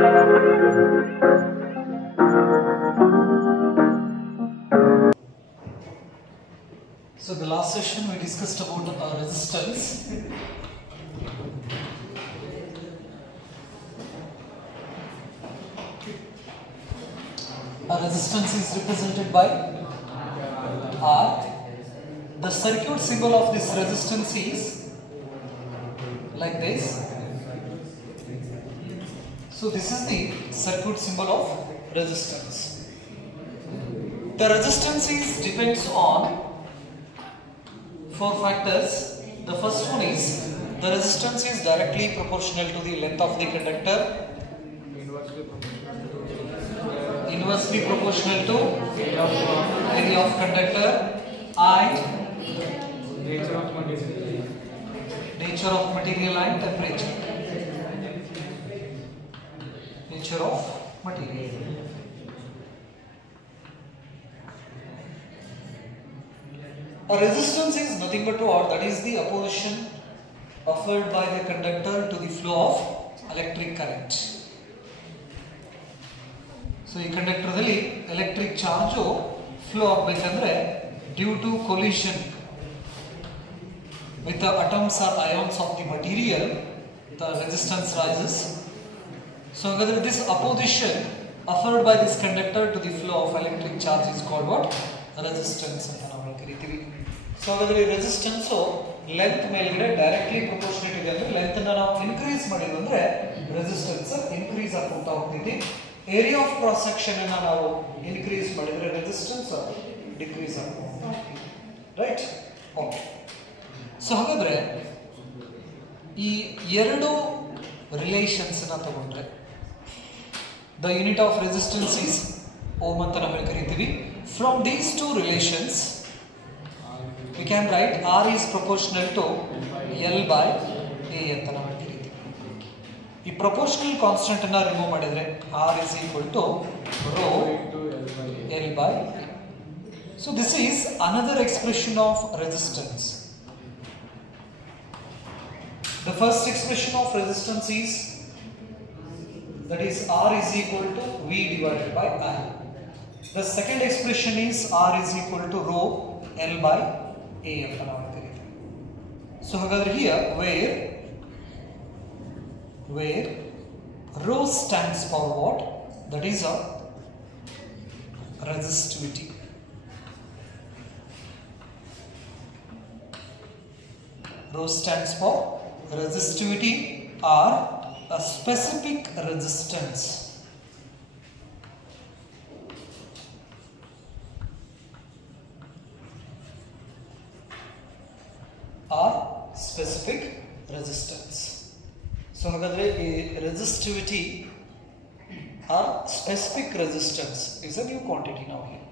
So the last session we discussed about resistance. A resistance is represented by R. The circuit symbol of this resistance is like this. So this is the circuit symbol of resistance. The resistance depends on four factors. The first one is the resistance is directly proportional to the length of the conductor, inversely proportional to area of conductor, and nature of material and temperature. Nature of material. A resistance is nothing but what? That is the opposition offered by the conductor to the flow of electric current. So, in conductor electric charge flow agbekanದ್ರೆ due to collision with the atoms or ions of the material, the resistance rises. So, this opposition offered by this conductor to the flow of electric charge is called what? Resistance. So, resistance length ಮೇಲ್ಗಡೆ directly proportionate ಇದೆ ಅಂದ್ರೆ length ಅನ್ನು ನಾವು increase ಮಾಡಿದ್ರೆ resistance increase ಆಗ್ತಾ ಹೋಗ್ತಿದೆ. Area of cross section ಅನ್ನು ನಾವು increase ಮಾಡಿದ್ರೆ resistance decrease ಆಗ್ತಾ ಹೋಗ್ತಿದೆ. Right? Okay. So ಹಾಗಾದ್ರೆ ಈ ಎರಡು ರಿಲೇಷನ್ಸ್ ಅನ್ನು ತಗೊಂಡ್ರೆ the unit of resistance is ohm ಅಂತ ನಾವು ಕರೀತೀವಿ. From these two relations we can write R is proportional to L by A ಅಂತ ನಾವು ಕರೀತೀವಿ. ಈ proportional constant ಅನ್ನು ರಿಮೂವ್ ಮಾಡಿದ್ರೆ R is equal to rho L by A. So this is another expression of resistance. The first expression of resistance is that is R is equal to V divided by I. The second expression is R is equal to rho L by A ಅಂತ ನಾವು ಕರೀತೀವಿ. So ಹಾಗಾದ್ರೆ here where rho stands for what? That is a resistivity. Rho stands for resistivity or a specific resistance. Or specific resistance. So hagadre resistivity or specific resistance is a new quantity now here.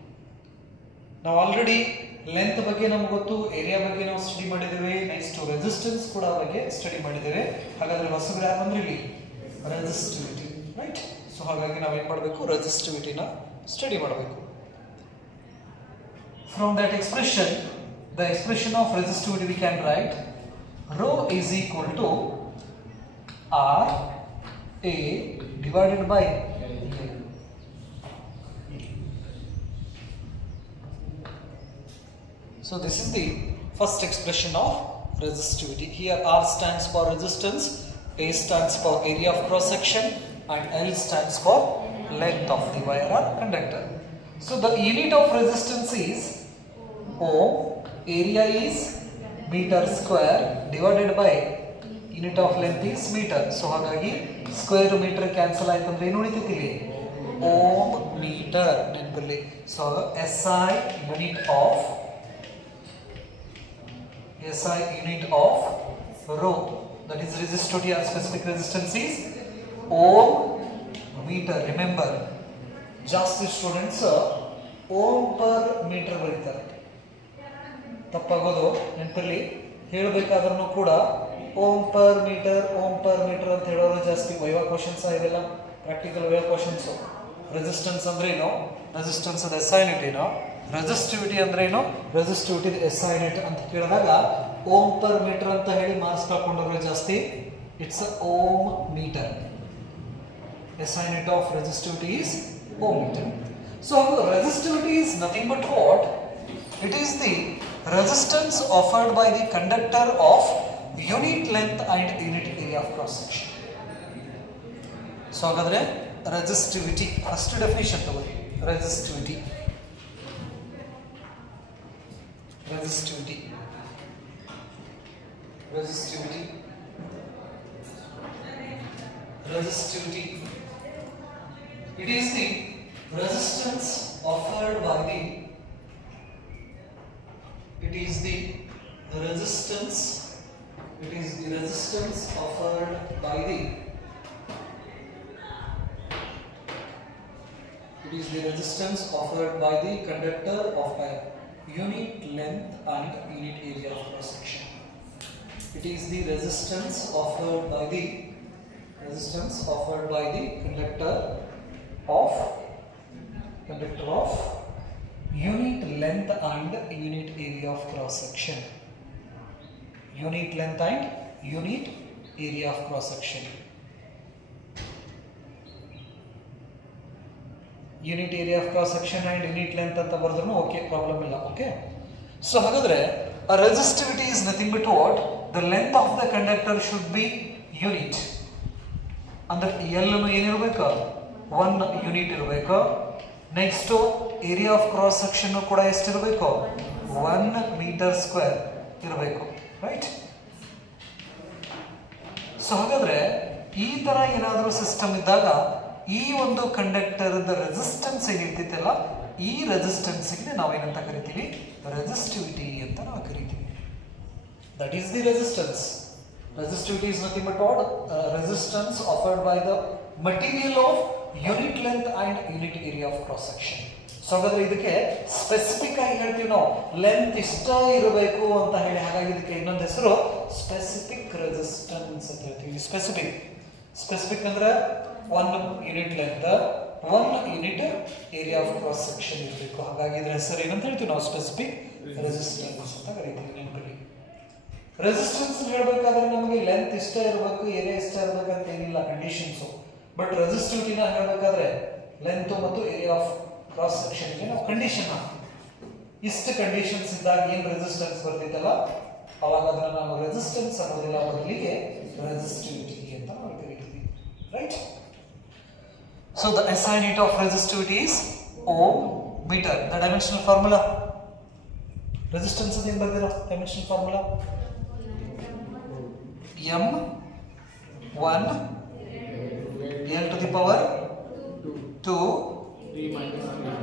Now already length ಬಗ್ಗೆ ನಮಗೆ ಗೊತ್ತು, area ಬಗ್ಗೆ ನಾವು study ಮಾಡಿದ್ದೇವೆ, next resistance ಕೂಡ ಬಗ್ಗೆ study ಮಾಡಿದ್ದೇವೆ. ಹಾಗಾದ್ರೆ ಹೊಸಬ್ರು ಯಾರು ಅಂದ್ರೆ ಇಲ್ಲಿ ರೆಸಿಸ್ಟಿವಿಟಿ, ರೈಟ್? ಸೊ ಹಾಗಾಗಿ ನಾವು ಏನು ಮಾಡಬೇಕು? ರೆಸಿಸ್ಟಿವಿಟಿನ ಸ್ಟಡಿ ಮಾಡಬೇಕು. From that expression, the expression of resistivity we can write rho is equal to R A divided by L. So this is the first expression of resistivity. Here R stands for resistance, A stands for area of cross section, and L stands for length of the wire or conductor. So the unit of resistance is ohm, area is meter square divided by unit of length is meter. So ಹಾಗಾಗಿ square metre cancel ಆಯ್ತು ಅಂದ್ರೆ ಏನು ಉಳಿತೈತಿ ಇಲ್ಲಿ? Ohm metre ನೆನಪಿರಲಿ. So SI unit of rho, that is resistivity or specific resistance is ohm meter. Remember, ಜಾಸ್ತಿ students ohm per metre ಬರೀತಾರೆ, ತಪ್ಪಾಗೋದು ನೆನಪಿರಲಿ. ಹೇಳಬೇಕಾದ್ರೂ ಕೂಡ ಓಮ್ ಪರ್ ಮೀಟರ್ ಅಂತ ಹೇಳೋರು ಜಾಸ್ತಿ. ವೈವಾ ಕ್ವಶನ್ಸ್ ಇವೆಲ್ಲ ಪ್ರಾಕ್ಟಿಕಲ್ ವೈವಾ ಕ್ವಶನ್ಸು. ರೆಸಿಸ್ಟೆನ್ಸ್ ಅಂದ್ರೆ ಏನು? ರೆಸಿಸ್ಟೆನ್ಸ್ ಅದು SI ಯೂನಿಟ್ ಏನೋ, ರೆಸಿಸ್ಟಿವಿಟಿ ಅಂದ್ರೆ ಏನು? ರೆಸಿಸ್ಟಿವಿಟಿ SI ಯೂನಿಟ್ ಅಂತ ಕೇಳಿದಾಗ ಓಮ್ ಪರ್ ಮೀಟರ್ ಅಂತ ಹೇಳಿ ಮಾರ್ಕ್ಸ್ ಕಳ್ಕೊಂಡವ್ರು ಜಾಸ್ತಿ. It's ohm meter. SI unit of resistivity is ohm meter. So resistivity is nothing but what? It is the resistance offered by the conductor of unit length and unit area of cross section. So ಹಾಗಾದ್ರೆ resistivity first definition ತಗೊಳ್ಳಿ. resistivity it is the resistance offered by the resistance offered by the conductor of a unit length and unit area of cross section. It is the resistance offered by the conductor of unit length and unit area of cross section. Unit length and unit area of cross section. Unit area of cross section and unit length ಅಂತ ಬರೆದ್ರು okay, problem ಇಲ್ಲ. Okay, so ಹಾಗಾದ್ರೆ a resistivity is nothing but what? The length of the conductor should be unit. ಅಂದ್ರೆ L ಏನಿರಬೇಕು? 1 unit ಇರಬೇಕು. Next area of cross section ಕೂಡ ಎಷ್ಟಿರಬೇಕು? 1 metre square ಇರಬೇಕು, ರೈಟ್? ಸೊ ಹಾಗಾದ್ರೆ ಈ ತರ ಏನಾದರೂ ಸಿಸ್ಟಮ್ ಇದ್ದಾಗ ಈ ಒಂದು ಕಂಡಕ್ಟರ್ ರೆಸಿಸ್ಟೆನ್ಸ್ ಏನಿರ್ತೈತಲ್ಲ, ಈ ರೆಸಿಸ್ಟೆನ್ಸ್ ಗೆ ನಾವೇನಂತ ಕರಿತೀವಿ? ರೆಸಿಸ್ಟಿವಿಟಿ ಅಂತ ನಾವು ಕರಿತೀವಿ. That is the resistance. Resistivity is nothing but what? Resistance offered by the material of unit length and unit area of cross section. So ಹಾಗಾದ್ರೆ ಇದಕ್ಕೆ ಸ್ಪೆಸಿಫಿಕ್ ಆಗಿ ಹೇಳ್ತೀವಿ ನಾವು, ಲೆಂತ್ ಇಷ್ಟ ಇರಬೇಕು ಅಂತ ಹೇಳಿ. ಹಾಗಾಗಿ ಇದಕ್ಕೆ ಇನ್ನೊಂದು ಹೆಸರು ಸ್ಪೆಸಿಫಿಕ್ ರೆಸಿಸ್ಟೆನ್ಸ್ ಅಂತ ಹೇಳ್ತೀವಿ. ಸ್ಪೆಸಿಫಿಕ್ ಅಂದ್ರೆ 1 unit length, 1 unit area of cross section ಇರಬೇಕು. ಹಾಗಾಗಿ ಇದರ ಹೆಸರು ಏನಂತ ಹೇಳ್ತೀವಿ ನಾವು? ಸ್ಪೆಸಿಫಿಕ್ ರೆಸಿಸ್ಟೆನ್ಸ್ ಅಂತ ಕರಿತೀವಿ. ನೆನಪಿಡಿ, ರೆಸಿಸ್ಟೆನ್ಸ್ ಹೇಳಬೇಕಾದ್ರೆ ನಮಗೆ ಲೆಂತ್ ಇಷ್ಟ ಇರಬೇಕು, ಏರಿಯಾ ಇಷ್ಟ ಇರಬೇಕು ಅಂತ ಏನಿಲ್ಲ ಕಂಡೀಷನ್ಸ್. ಬಟ್ ರೆಸಿಸ್ಟಿವಿಟಿನ ಹೇಳಬೇಕಾದ್ರೆ ಲೆಂತ್ ಮತ್ತು ಏರಿಯಾ ಆಫ್ ಕ್ರಾಸ್ ಸೆಕ್ಷನ್ ಗೆ ನಾವು ಕಂಡೀಷನ್ ಹಾಕ್ತೀವಿ. ಇಷ್ಟು ಕಂಡೀಷನ್ಸ್ ಇದ್ದಾಗ ಏನು ರೆಸಿಸ್ಟೆನ್ಸ್ ಬರ್ತಿತ್ತಲ್ಲ, ಅವಾಗ ಅದನ್ನ ನಾವು ರೆಸಿಸ್ಟೆನ್ಸ್ ಅನ್ನೋದಿಲ್ಲ, ಬದಲಿಗೆ ರೆಸಿಸ್ಟಿವಿಟಿ ಅಂತ ನಾವು ಕರಿತೀವಿ, right? So the SI unit of resistivity is ohm meter. The dimensional formula, resistance ಏನು ಬರ್ತಿರೋ dimensional formula? M1 L to the power 2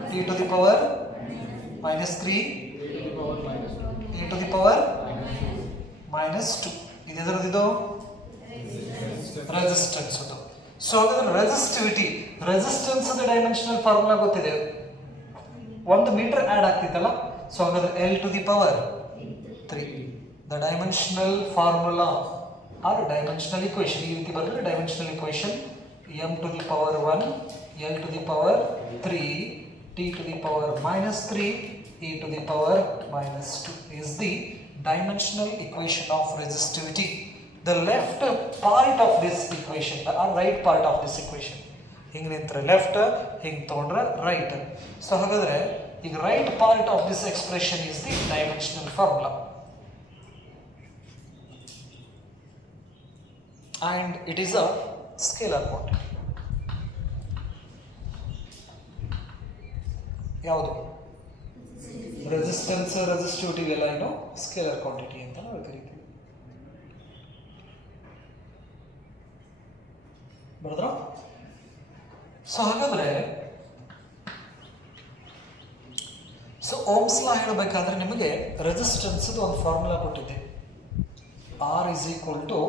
T to the power minus 3 A to the power minus 2. ಇದೆದರದಿದು resistance. ಅದು so ಹಾಗಾದ್ರೆ resistivity, resistance ಅದ dimensional formula ಗೊತ್ತಿದೆ. 1 metre add ಆಗ್ತಿತ್ತಲ್ಲ, so ಹಾಗಾದ್ರೆ L to the power 3. The dimensional formula or dimensional equation ಈ ರೀತಿ ಬರೆದ್ರೆ dimensional equation m to the power 1 L to the power 3 T to the power minus 3 E to the power minus 2 is the dimensional equation of resistivity. The left part of this equation or right part of this equation, ಹಿಂಗೆ ನಿಂತ್ರೆ left, ಹಿಂಗೆ ತಗೊಂಡ್ರೆ right. So ಹಾಗಾದ್ರೆ ಈಗ right part of this expression is the dimensional formula. And it is a scalar quantity. ಯಾವುದು? Resistance, resistivity ಎಲ್ಲ ಏನು scalar quantity ಅಂತ ನಾವು ಕರಿತೀವಿ. ಬರೋದ್ರ? ಸೊ ಹಾಗಾದ್ರೆ ಓಮ್ಸ್ ಲಾ ಹೇಳಬೇಕಾದ್ರೆ ನಿಮಗೆ ರೆಸಿಸ್ಟೆನ್ಸ್ ಒಂದು ಫಾರ್ಮುಲಾ ಕೊಟ್ಟಿದ್ದೆ. R is equal to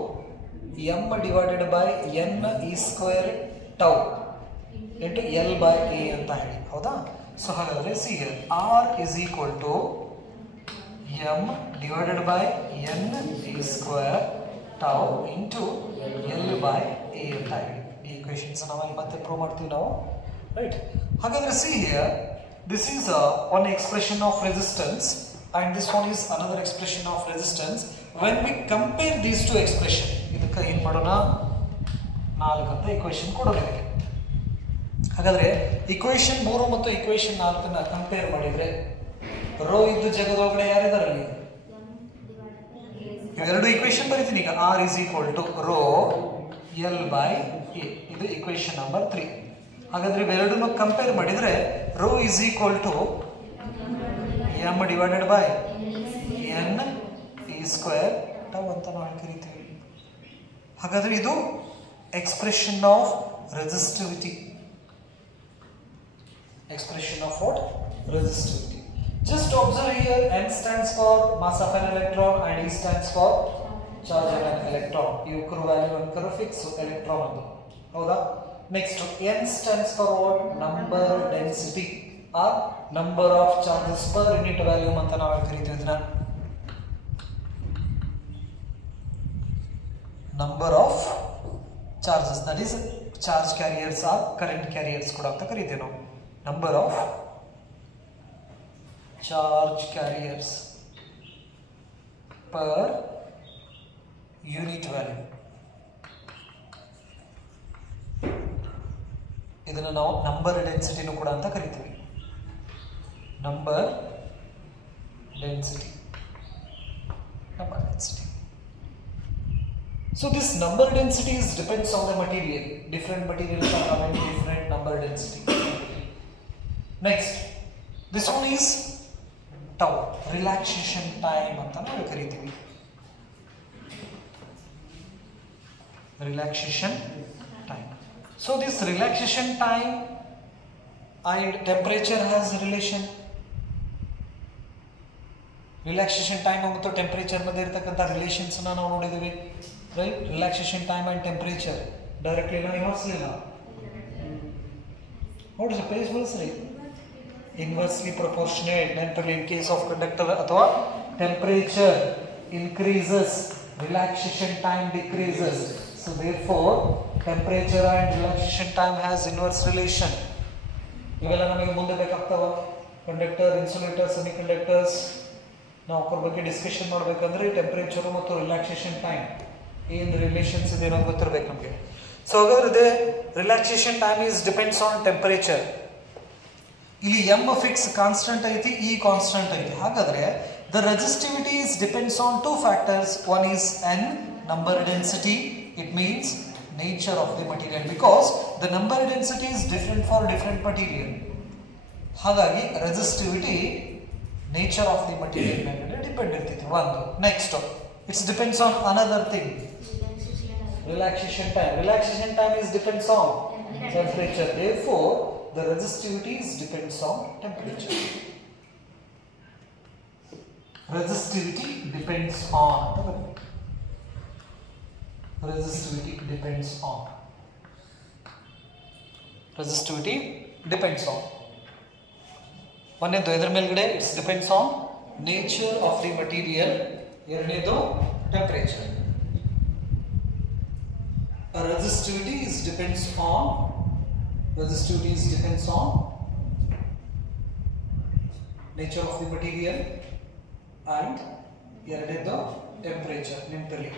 m divided by n e square tau into L by A ಅಂತ ಹೇಳಿ, ಹೌದಾ? ಸೊ ಹಾಗಾದ್ರೆ C R is equal to m divided by n e square tau into L by A ಅಂತ ಹೇಳಿ. ಈ equations ನಾವು ಮತ್ತೆ prove ಮಾಡ್ತೀವಿ ನಾವು, ರೈಟ್? ಹಾಗಾದ್ರೆ see here, this is one expression of resistance and this one is another expression of resistance. When we compare these two expressions, ಇದಕ್ಕೆ ಏನು ಮಾಡೋಣ? 4 ಅಂತ ಈಕ್ವೇಷನ್ ಕೊಡೋಣ ಇದಕ್ಕೆ. ಹಾಗಾದರೆ ಇಕ್ವೇಷನ್ 3 ಮತ್ತು ಇಕ್ವೇಷನ್ 4 ಕಂಪೇರ್ ಮಾಡಿದರೆ ರೋ ಇದ್ದು ಜಾಗದೊಳಗಡೆ ಯಾರಿದಾರಲ್ಲಿ? ಎರಡು ಇಕ್ವೇಷನ್ ಬರೀತೀನಿ ಈಗ. R is equal to rho L by A, ಇದು ಇಕ್ವೇಷನ್ ನಂಬರ್ 3. ಹಾಗಾದ್ರೆ ಇವೆರಡನ್ನು ಕಂಪೇರ್ ಮಾಡಿದರೆ rho is equal to M divided by N T square tau ಅಂತ ನಾವು ಕರಿತೀವಿ. ಹಾಗಾದ್ರೆ ಇದು expression of resistivity. Expression of what? Resistivity. Just observe here, N stands for mass of an electron and E stands for charge of an electron. Ivukuru value ankara fix electron andu. Hauda? Next, N stands for what? Number density or number of charges per unit volume anta navu ಕರೀತೀವಿ ಇದನ್ನ. Number of charges, that is charge carriers or current carriers ಕೂಡ ಅಂತ ಕರೀತೀವಿ ನಾವು. Number of charge carriers per unit value. ಇದನ್ನು ನಾವು number ಡೆನ್ಸಿಟಿನೂ ಕೂಡ ಅಂತ ಕರಿತೀವಿ. Number density. So this number density depends on the material. Different materials are having different number density. Next, this one is tau, relaxation time anta navu ಕರೀತೀವಿ. Relaxation time. So this relaxation time and temperature has a relation. Relaxation time ಮತ್ತು temperature ಮಧ್ಯೆ ಇರತಕ್ಕಂತ relations ಅನ್ನು ನಾವು ನೋಡಿದ್ದೀವಿ, right? Relaxation time and temperature directly ಇಲ್ಲ, inversely ಇಲ್ಲ. What is the page inversely? Inversely proportionate. Naturally, in case of conductor ಅಥವಾ temperature increases, relaxation time decreases. So therefore, temperature and relaxation time has inverse relation. ಇವೆಲ್ಲ ನಮಗೆ ಮುಂದೆ ಬೇಕಾಗ್ತಾವ. Conductor, insulator, semiconductors ನಾವು ಅವ್ರ ಬಗ್ಗೆ ಡಿಸ್ಕಷನ್ ಮಾಡಬೇಕಂದ್ರೆ ಟೆಂಪರೇಚರ್ ಮತ್ತು ರಿಲ್ಯಾಕ್ಸೇಷನ್ ಟೈಮ್ ಏನು ರಿಲೇಷನ್ಸ್ ಇದೆ ಅನ್ನೋದು ಗೊತ್ತಿರಬೇಕು ನಮಗೆ. ಸೊ ಹಾಗಾದ್ರೆ ಇದೆ relaxation time is depends on temperature. ಇಲ್ಲಿ ಎಮ್ ಫಿಕ್ಸ್ ಕಾನ್ಸ್ಟೆಂಟ್ ಐತಿ, ಇ ಕಾನ್ಸ್ಟೆಂಟ್ ಐತಿ. ಹಾಗಾದ್ರೆ the resistivity is depends on two factors. One is n, number density. It means nature of the material, because the number density is different for different material. ಹಾಗಾಗಿ resistivity nature of the material ಮೇಲೆ depend ಇರ್ತೈತಿ ಒಂದು. Next, its depends on another thing, relaxation time. Relaxation time is depends on temperature. Therefore, the resistivity is depends on temperature. Resistivity depends on. Resistivity depends on. Resistivity depends on. ಒಂದನೇದು ಇದರ ಮೇಲ್ಗಡೆ its depends on nature of the material. ಎರಡನೇದು temperature. Resistivity depends on nature of the material and ಎರಡನೇದು temperature. ನೆನಪಲ್ಲಿ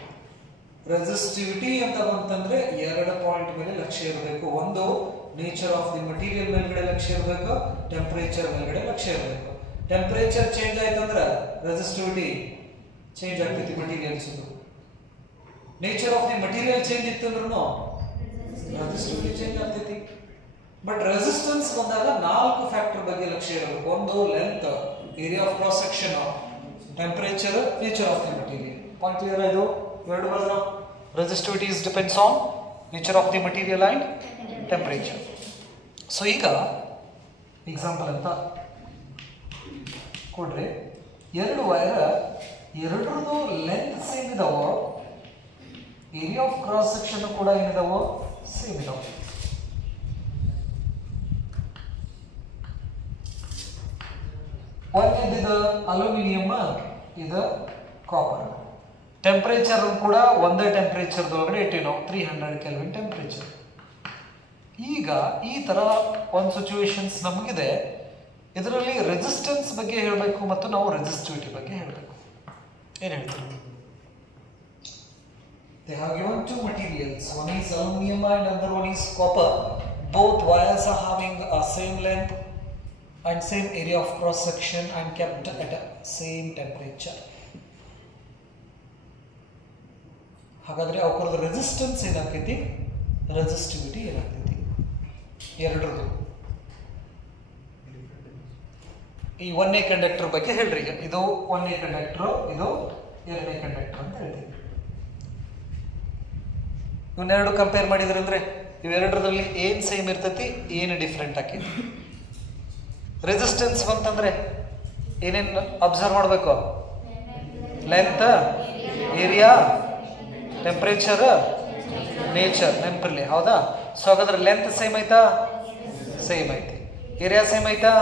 resistivity ಅಂತ ಬಂತಂದ್ರೆ ಎರಡು point ಮೇಲೆ ಲಕ್ಷ್ಯ ಇರಬೇಕು. ಒಂದು ನೇಚರ್ ಆಫ್ ದಿ ಮಟೀರಿಯಲ್ ಮೇಲ್ಗಡೆ ಲಕ್ಷ್ಯ ಇರಬೇಕು, ಟೆಂಪರೇಚರ್ ಮೇಲ್ಗಡೆ ಲಕ್ಷ್ಯ ಇರಬೇಕು. ಟೆಂಪರೇಚರ್ ಚೇಂಜ್ ಆಯ್ತಂದ್ರೆ ರೆಸಿಸ್ಟಿವಿಟಿ ಚೇಂಜ್ ಆಗ್ತೈತಿ materials. Nature of the material change ಇತ್ತು ಅಂದ್ರೂ ರೆಸಿಸ್ಟಿವಿಟಿ ಚೇಂಜ್ ಆಗ್ತೈತಿ. ಬಟ್ ರೆಸಿಸ್ಟೆನ್ಸ್ ಬಂದಾಗ 4 ಫ್ಯಾಕ್ಟರ್ ಬಗ್ಗೆ ಲಕ್ಷ್ಯ ಇರಬೇಕು. ಒಂದು length, area of cross section, temperature, nature of the material. Point clear ಆಯ್ತು? ಎರಡು ಬರೋಣ. Resistivity is depends on nature of the material and temperature. So ಈಗ ಎಕ್ಸಾಂಪಲ್ ಅಂತ ಕೊಡ್ರಿ. ಎರಡು ವೈರ್, ಎರಡರದು ಲೆಂತ್ ಸೇಮ್ ಇದಾವೋ, ಏರಿಯಾ ಆಫ್ ಕ್ರಾಸ್ ಸೆಕ್ಷನ್ ಕೂಡ ಏನಿದಾವೋ ಸೇಮ್ ಇದಾವೆ. ಒಂದಿದ ಅಲ್ಯೂಮಿನಿಯಂ, ಇದು ಕಾಪರ್. ಟೆಂಪರೇಚರ್ ಕೂಡ ಒಂದೇ ಟೆಂಪರೇಚರ್ದೊಳಗಡೆ ಇಟ್ಟಿವಿ ನಾವು, 300 ಕೆಲ್ವಿನ್ ಟೆಂಪರೇಚರ್. ಈಗ ಈ ತರ ಒಂದು ಸಿಚುವೇಶನ್ಸ್ ನಮಗಿದೆ. ಇದರಲ್ಲಿ ರೆಸಿಸ್ಟೆನ್ಸ್ ಬಗ್ಗೆ ಹೇಳಬೇಕು ಮತ್ತು ನಾವು ರೆಸಿಸ್ಟಿವಿಟಿ ಬಗ್ಗೆ ಹೇಳಬೇಕು. ಏನು ಹೇಳ್ತೀವಿ? They have given two materials. One is aluminium and another one is copper. both wires are having a same length and same area of cross section and kept at a same temperature. ಹಾಗಾದ್ರೆ ಅವರ resistance ಏನಾಗ್ತೈತಿ, resistivity ಏನಾಗ್ತೈತಿ, ಎರಡರದು. ಈ ಒಂದನೇ conductor ಬಗ್ಗೆ ಹೇಳ್ರಿ. ಈಗ ಇದು ಒಂದನೇ ಕಂಡಕ್ಟರ್, ಇದು ಎರಡನೇ ಕಂಡಕ್ಟರ್ ಅಂತ ಹೇಳ್ತೀವಿ. ಇವನ್ನೆರಡು ಕಂಪೇರ್ ಮಾಡಿದ್ರೆ ಅಂದ್ರೆ ಇವೆರಡರಲ್ಲಿ ಏನ್ ಸೇಮ್ ಇರ್ತೈತಿ, ಏನು ಡಿಫ್ರೆಂಟ್ ಆಕೈತಿ. ರೆಸಿಸ್ಟೆನ್ಸ್ ಬಂತಂದ್ರೆ ಏನೇನು ಅಬ್ಸರ್ವ್ ಮಾಡಬೇಕು, ಲೆಂತ್, ಏರಿಯಾ, ಟೆಂಪರೇಚರ್, ನೇಚರ್ ನೆನಪಿರ್ಲಿ, ಹೌದಾ? ಸೊ ಹಾಗಾದ್ರೆ ಲೆಂತ್ ಸೇಮ್ ಐತಾ, ಸೇಮ್ ಐತಿ. ಏರಿಯಾ ಸೇಮ್ ಐತಾ,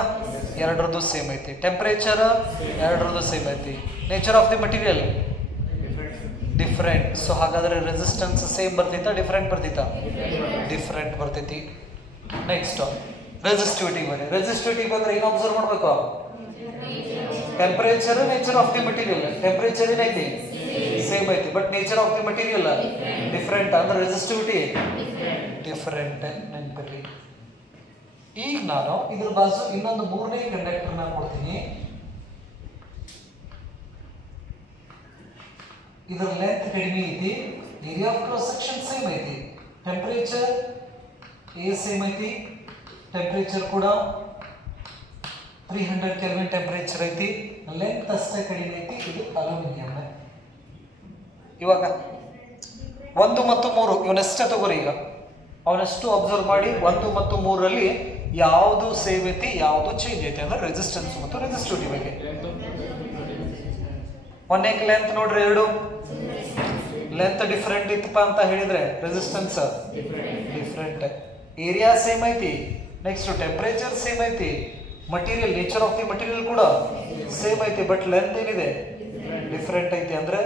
ಎರಡರದ್ದು ಸೇಮ್ ಐತಿ. ಟೆಂಪರೇಚರ್ ಎರಡರದ್ದು ಸೇಮ್ ಐತಿ. Nature of the material different. So ಹಾಗಾದ್ರೆ ರೆಸಿಸ್ಟೆನ್ಸ್ ಸೇಮ್ ಬರ್ತೈತಾ, ಡಿಫ್ರೆಂಟ್ ಬರ್ತೈತಾ? ಡಿಫ್ರೆಂಟ್ ಬರ್ತೈತಿ. ನೆಕ್ಸ್ಟ್ ರೆಸಿಸ್ಟಿವಿಟಿ ಬನ್ನಿ. ರೆಸಿಸ್ಟಿವಿಟಿ ಬಂದ್ರೆ ಏನು ಅಬ್ಸರ್ವ್ ಮಾಡ್ಬೇಕು, temperature, nature of the material. Temperature ಏನೈತಿ, ಸೇಮ್ ಐತಿ, but nature of the material different. ಅಂದ್ರೆ ರೆಸಿಸ್ಟಿವಿಟಿ ಡಿಫ್ರೆಂಟ್ ನೆನಪಿರ್ಲಿ. ಈಗ ನಾನು ಇದ್ರ ಬಾಜು ಇನ್ನೊಂದು ಮೂರನೇ ಕಂಡಕ್ಟರ್ ನ ಕೊಡ್ತೀನಿ. ಇದರ ಲೆಂತ್ ಕಡಿಮೆ ಐತಿ, area of cross section same ಐತಿ, ಟೆಂಪರೇಚರ್ ಎ ಸೇಮ್ ಐತಿ, ಟೆಂಪರೇಚರ್ ಕೂಡ 300 ಕೆಲ್ವಿನ್ ಟೆಂಪರೇಚರ್ ಐತಿ, ಲೆಂತ್ ಅಷ್ಟೇ ಕಡಿಮೆ ಐತಿ. ಇದು ಅಲ್ಯೂಮಿನಿಯಂ. ಇವಾಗ 1 ಮತ್ತು 3 ಇವನಷ್ಟೇ ತಗೋರಿ. ಈಗ ಅವನಷ್ಟು ಅಬ್ಸರ್ವ್ ಮಾಡಿ 1 ಮತ್ತು 3ರಲ್ಲಿ ಯಾವುದು ಸೇಮ್ ಐತಿ, ಯಾವುದು ಚೇಂಜ್ ಐತಿ ಅಂದ್ರೆ ರೆಸಿಸ್ಟೆನ್ಸ್ ಮತ್ತು ರೆಸಿಸ್ಟಿವಿಟಿ ಬಗ್ಗೆ. ಒಂದೇ ಲೆಂತ್ ನೋಡ್ರಿ, ಎರಡು ಲೆಂತ್ ಡಿಫ್ರೆಂಟ್ ಇತ್ತಪ್ಪ ಅಂತ ಹೇಳಿದ್ರೆ ರೆಸಿಸ್ಟೆನ್ಸ್ ಡಿಫ್ರೆಂಟ್. ಏರಿಯಾ ಸೇಮ್ ಐತಿ, ನೆಕ್ಸ್ಟ್ ಟೆಂಪರೇಚರ್ ಸೇಮ್ ಐತಿ, material, nature of the material ಕೂಡ ಸೇಮ್ ಐತಿ, ಬಟ್ ಲೆಂತ್ ಏನಿದೆ ಡಿಫ್ರೆಂಟ್ ಐತಿ. ಅಂದ್ರೆ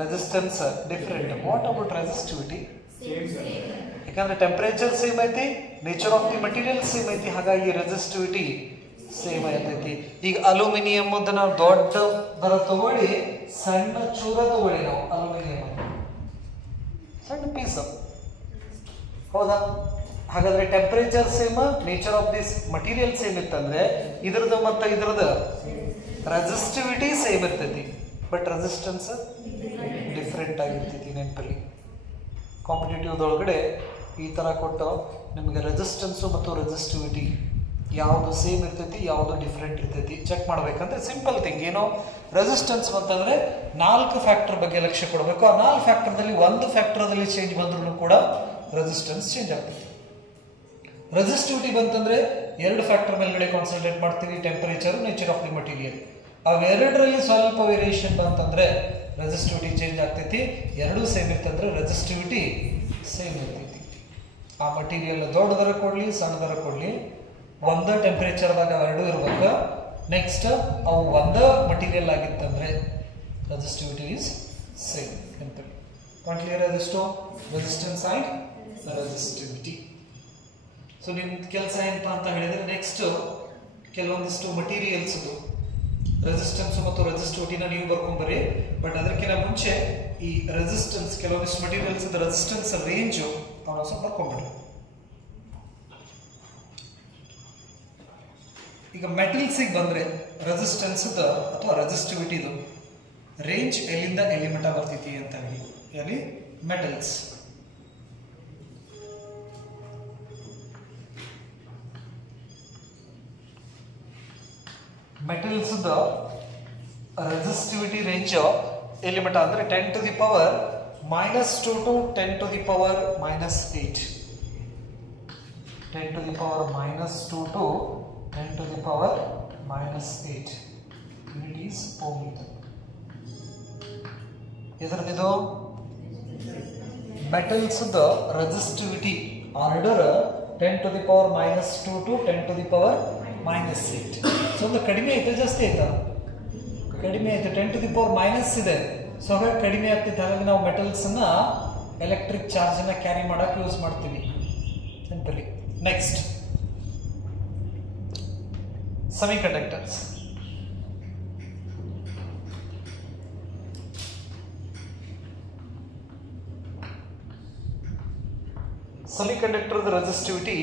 resistance different. What about resistivity? ಯಾಕಂದ್ರೆ ಟೆಂಪರೇಚರ್ ಸೇಮ್ ಐತಿ, nature of the material same ಐತಿ, ಹಾಗಾಗಿ ರೆಸಿಸ್ಟಿವಿಟಿ ಸೇಮ್ ಐತೈತಿ. ಈಗ ಅಲ್ಯೂಮಿನಿಯಂ ನಾವು ದೊಡ್ಡ ದರ ತಗೊಳ್ಳಿ, ಸಣ್ಣ ಚೂರ ತಗೊಳ್ಳಿ, ನಾವು ಅಲ್ಯೂಮಿನಿಯಂ ಸಣ್ಣ ಪೀಸ್, ಹೌದಾ? ಹಾಗಾದ್ರೆ temperature same, nature of this material same ಇತ್ತಂದ್ರೆ ಇದ್ರದ್ದು ಮತ್ತು ಇದ್ರದ್ದು ರೆಸಿಸ್ಟಿವಿಟಿ ಸೇಮ್ ಇರ್ತೈತಿ, ಬಟ್ ರೆಸಿಸ್ಟೆನ್ಸ್ ಡಿಫ್ರೆಂಟ್ ಆಗಿರ್ತೈತಿ. ನೆನಪಲ್ಲಿ ಕಾಂಪಿಟೇಟಿವ್ದೊಳಗಡೆ ಈ ಥರ ಕೊಟ್ಟು ನಿಮಗೆ ರೆಸಿಸ್ಟೆನ್ಸು ಮತ್ತು ರೆಸಿಸ್ಟಿವಿಟಿ ಯಾವುದು ಸೇಮ್ ಇರ್ತೈತಿ, ಯಾವುದು ಡಿಫ್ರೆಂಟ್ ಇರ್ತೈತಿ ಚೆಕ್ ಮಾಡ್ಬೇಕಂದ್ರೆ ಸಿಂಪಲ್ ಥಿಂಗ್ ಏನೋ, ರೆಸಿಸ್ಟೆನ್ಸ್ ಅಂತಂದ್ರೆ 4 ಫ್ಯಾಕ್ಟರ್ ಬಗ್ಗೆ ಲಕ್ಷ್ಯ ಕೊಡಬೇಕು. ಆ 4 ಫ್ಯಾಕ್ಟರ್ದಲ್ಲಿ ಒಂದು ಫ್ಯಾಕ್ಟರ್ದಲ್ಲಿ ಚೇಂಜ್ ಬಂದ್ರೂ ಕೂಡ ರೆಸಿಸ್ಟೆನ್ಸ್ ಚೇಂಜ್ ಆಗ್ತೈತಿ. ರೆಸಿಸ್ಟಿವಿಟಿ ಬಂತಂದ್ರೆ 2 ಫ್ಯಾಕ್ಟರ್ ಮೇಲ್ಗಡೆ ಕಾನ್ಸಂಟ್ರೇಟ್ ಮಾಡ್ತೀವಿ, temperature, nature of the material. ಅವೆರಡರಲ್ಲಿ ಸ್ವಲ್ಪ ವೇರಿಯೇಷನ್ ಬಂತಂದ್ರೆ ರೆಸಿಸ್ಟಿವಿಟಿ ಚೇಂಜ್ ಆಗ್ತೈತಿ. ಎರಡೂ ಸೇಮ್ ಇತ್ತಂದ್ರೆ ರೆಸಿಸ್ಟಿವಿಟಿ ಸೇಮ್ ಇರ್ತೈತಿ. ಆ ಮಟೀರಿಯಲ್ ದೊಡ್ಡದರ ಕೊಡ್ಲಿ, ಸಣ್ಣದರ ಕೊಡ್ಲಿ, ಒಂದ ಟೆಂಪರೇಚರ್ದಾಗ ಅವೆರಡೂ ಇರ್ಬೇಕು. ನೆಕ್ಸ್ಟ್ ಅವು ಒಂದ ಮಟೀರಿಯಲ್ ಆಗಿತ್ತಂದ್ರೆ ರೆಸಿಸ್ಟಿವಿಟಿ ಇಸ್ ಸೇಮ್ ಅಂತ. ಪಾಯಿಂಟ್ ಕ್ಲಿಯರ್ ಆದಷ್ಟು ರೆಸಿಸ್ಟೆನ್ಸ್ ಅಂಡ್ ರೆಸಿಸ್ಟಿವಿಟಿ. ಸೊ ನಿಮ್ಮ ಕೆಲಸ ಏನಪ್ಪ ಅಂತ ಹೇಳಿದ್ರೆ ನೆಕ್ಸ್ಟ್ ಕೆಲವೊಂದಿಷ್ಟು ಮಟೀರಿಯಲ್ಸ್ ರೆಸಿಸ್ಟೆನ್ಸ್ ಮತ್ತು ರೆಸಿಸ್ಟಿವಿಟಿನ ನೀವು ಬರ್ಕೊಂಬರಿ. ಬಟ್ ಅದಕ್ಕಿಂತ ಮುಂಚೆ ಈ ರೆಸಿಸ್ಟೆನ್ಸ್ ಕೆಲವೊಂದಿಷ್ಟು ಮಟೀರಿಯಲ್ಸ್ ರೆಸಿಸ್ಟೆನ್ಸ್ ರೇಂಜು ಅವನು ಸ್ವಲ್ಪ ಬರ್ಕೊಂಡ್ಬಿಡ್ರಿ. ಈಗ ಮೆಟಲ್ಸಿಗೆ ಬಂದ್ರೆ ರೆಸಿಸ್ಟೆನ್ಸ್ ಅಥವಾ ರೆಸಿಸ್ಟಿವಿಟಿದು ರೇಂಜ್ ಎಲ್ಲಿಂದ ಎಲ್ಲಿ ಮಟ್ಟ ಬರ್ತೈತಿ ಅಂತ ಹೇಳಿ, ಎಲ್ಲಿ ಮೆಟಲ್ಸ್. ಮೆಟಲ್ಸ್ ರೆಸಿಸ್ಟಿವಿಟಿ ರೇಂಜ್ ಎಲ್ಲಿ ಮಟ್ಟ ಅಂದ್ರೆ 10 to the power -2 to 10 to the power -8. 10 to the power -2 to 10 to the power -8 unit is ohm meter. ಇದರದ್ದು metals resistivity order 10 to the power -2 to 10 to the power -8. So ಒಂದು ಕಡಿಮೆ ಐತೆ, ಜಾಸ್ತಿ ಆಯ್ತಾ? ಕಡಿಮೆ ಐತೆ, 10 to the power ಮೈನಸ್ ಇದೆ. So ಹಾಗಾಗಿ ಕಡಿಮೆ ಆಗ್ತೈತೆ. ಹಾಗಾಗಿ ನಾವು ಮೆಟಲ್ಸ್ ಅನ್ನ ಎಲೆಕ್ಟ್ರಿಕ್ ಚಾರ್ಜ್ ಅನ್ನ ಕ್ಯಾರಿ ಮಾಡಕ್ಕೆ ಯೂಸ್ ಮಾಡ್ತೀವಿ simply. Next semiconductors. semiconductor resistivity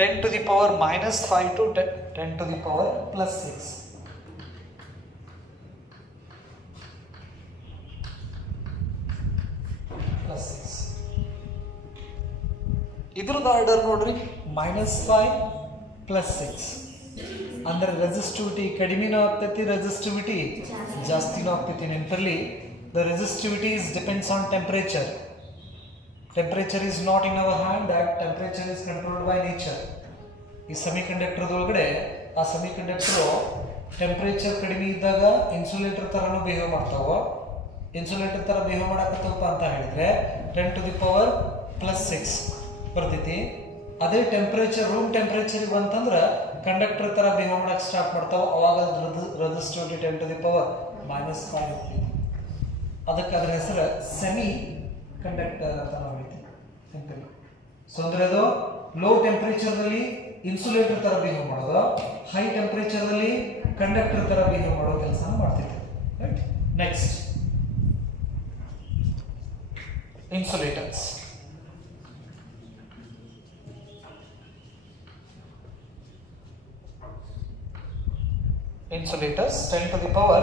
10 to the power minus 5 to 10 to the power plus 6. Plus 6. ಇದ್ರದ್ದು ಆರ್ಡರ್ ನೋಡ್ರಿ -5 plus 6. ಅಂದ್ರೆ ರೆಸಿಸ್ಟಿವಿಟಿ ಕಡಿಮೆನೂ ಆಗ್ತೈತಿ, ರೆಸಿಸ್ಟಿವಿಟಿ ಜಾಸ್ತಿನೂ ಆಗ್ತೈತಿ. ನೆನಪಲ್ಲಿ the resistivity is depends on temperature. Temperature is not in our hand, that temperature is controlled by nature. ಈ semiconductor ಒಳಗಡೆ ಆ semiconductor temperature ಕಡಿಮೆ ಇದ್ದಾಗ ಇನ್ಸುಲೇಟರ್ ತರನು ಬಿಹೇವ್ ಮಾಡ್ತಾವ. ಇನ್ಸುಲೇಟರ್ ತರ ಬಿಹೇವ್ ಮಾಡಕತ್ತವಪ್ಪ ಅಂತ ಹೇಳಿದ್ರೆ 10 to the power plus 6 ಬರ್ತೈತಿ. ಅದೇ ಟೆಂಪರೇಚರ್ ರೂಮ್ ಟೆಂಪರೇಚರ್ ಬಂತಂದ್ರೆ ಕಂಡಕ್ಟರ್ ತರ ಬಿಹೇವ್ ಮಾಡಕ್ ಸ್ಟಾರ್ಟ್ ಮಾಡ್ತಾವ. ಅವಾಗ resistivity 10 to the power minus 5 ಇರ್ತೈತಿ. ಅದಕ್ಕೆ ಅದರ ಹೆಸರು ಸೆಮಿ ಕಂಡಕ್ಟರ್ ಅಂತ ನಾವು ಹೇಳ್ತೀವಿ. ಸೊ ಅಂದ್ರೆ ಅದು ಲೋ ಟೆಂಪರೇಚರ್ ದಲ್ಲಿ ಇನ್ಸುಲೇಟರ್ ತರ ಬಿಹೇವ್ ಮಾಡೋದು, ಹೈ ಟೆಂಪರೇಚರ್ ದಲ್ಲಿ ಕಂಡಕ್ಟರ್ ತರ ಬಿಹೇವ್ ಮಾಡೋ ಕೆಲಸ ಮಾಡ್ತಿದ್ದೆ. Right. Next insulators. Insulators 10 to the power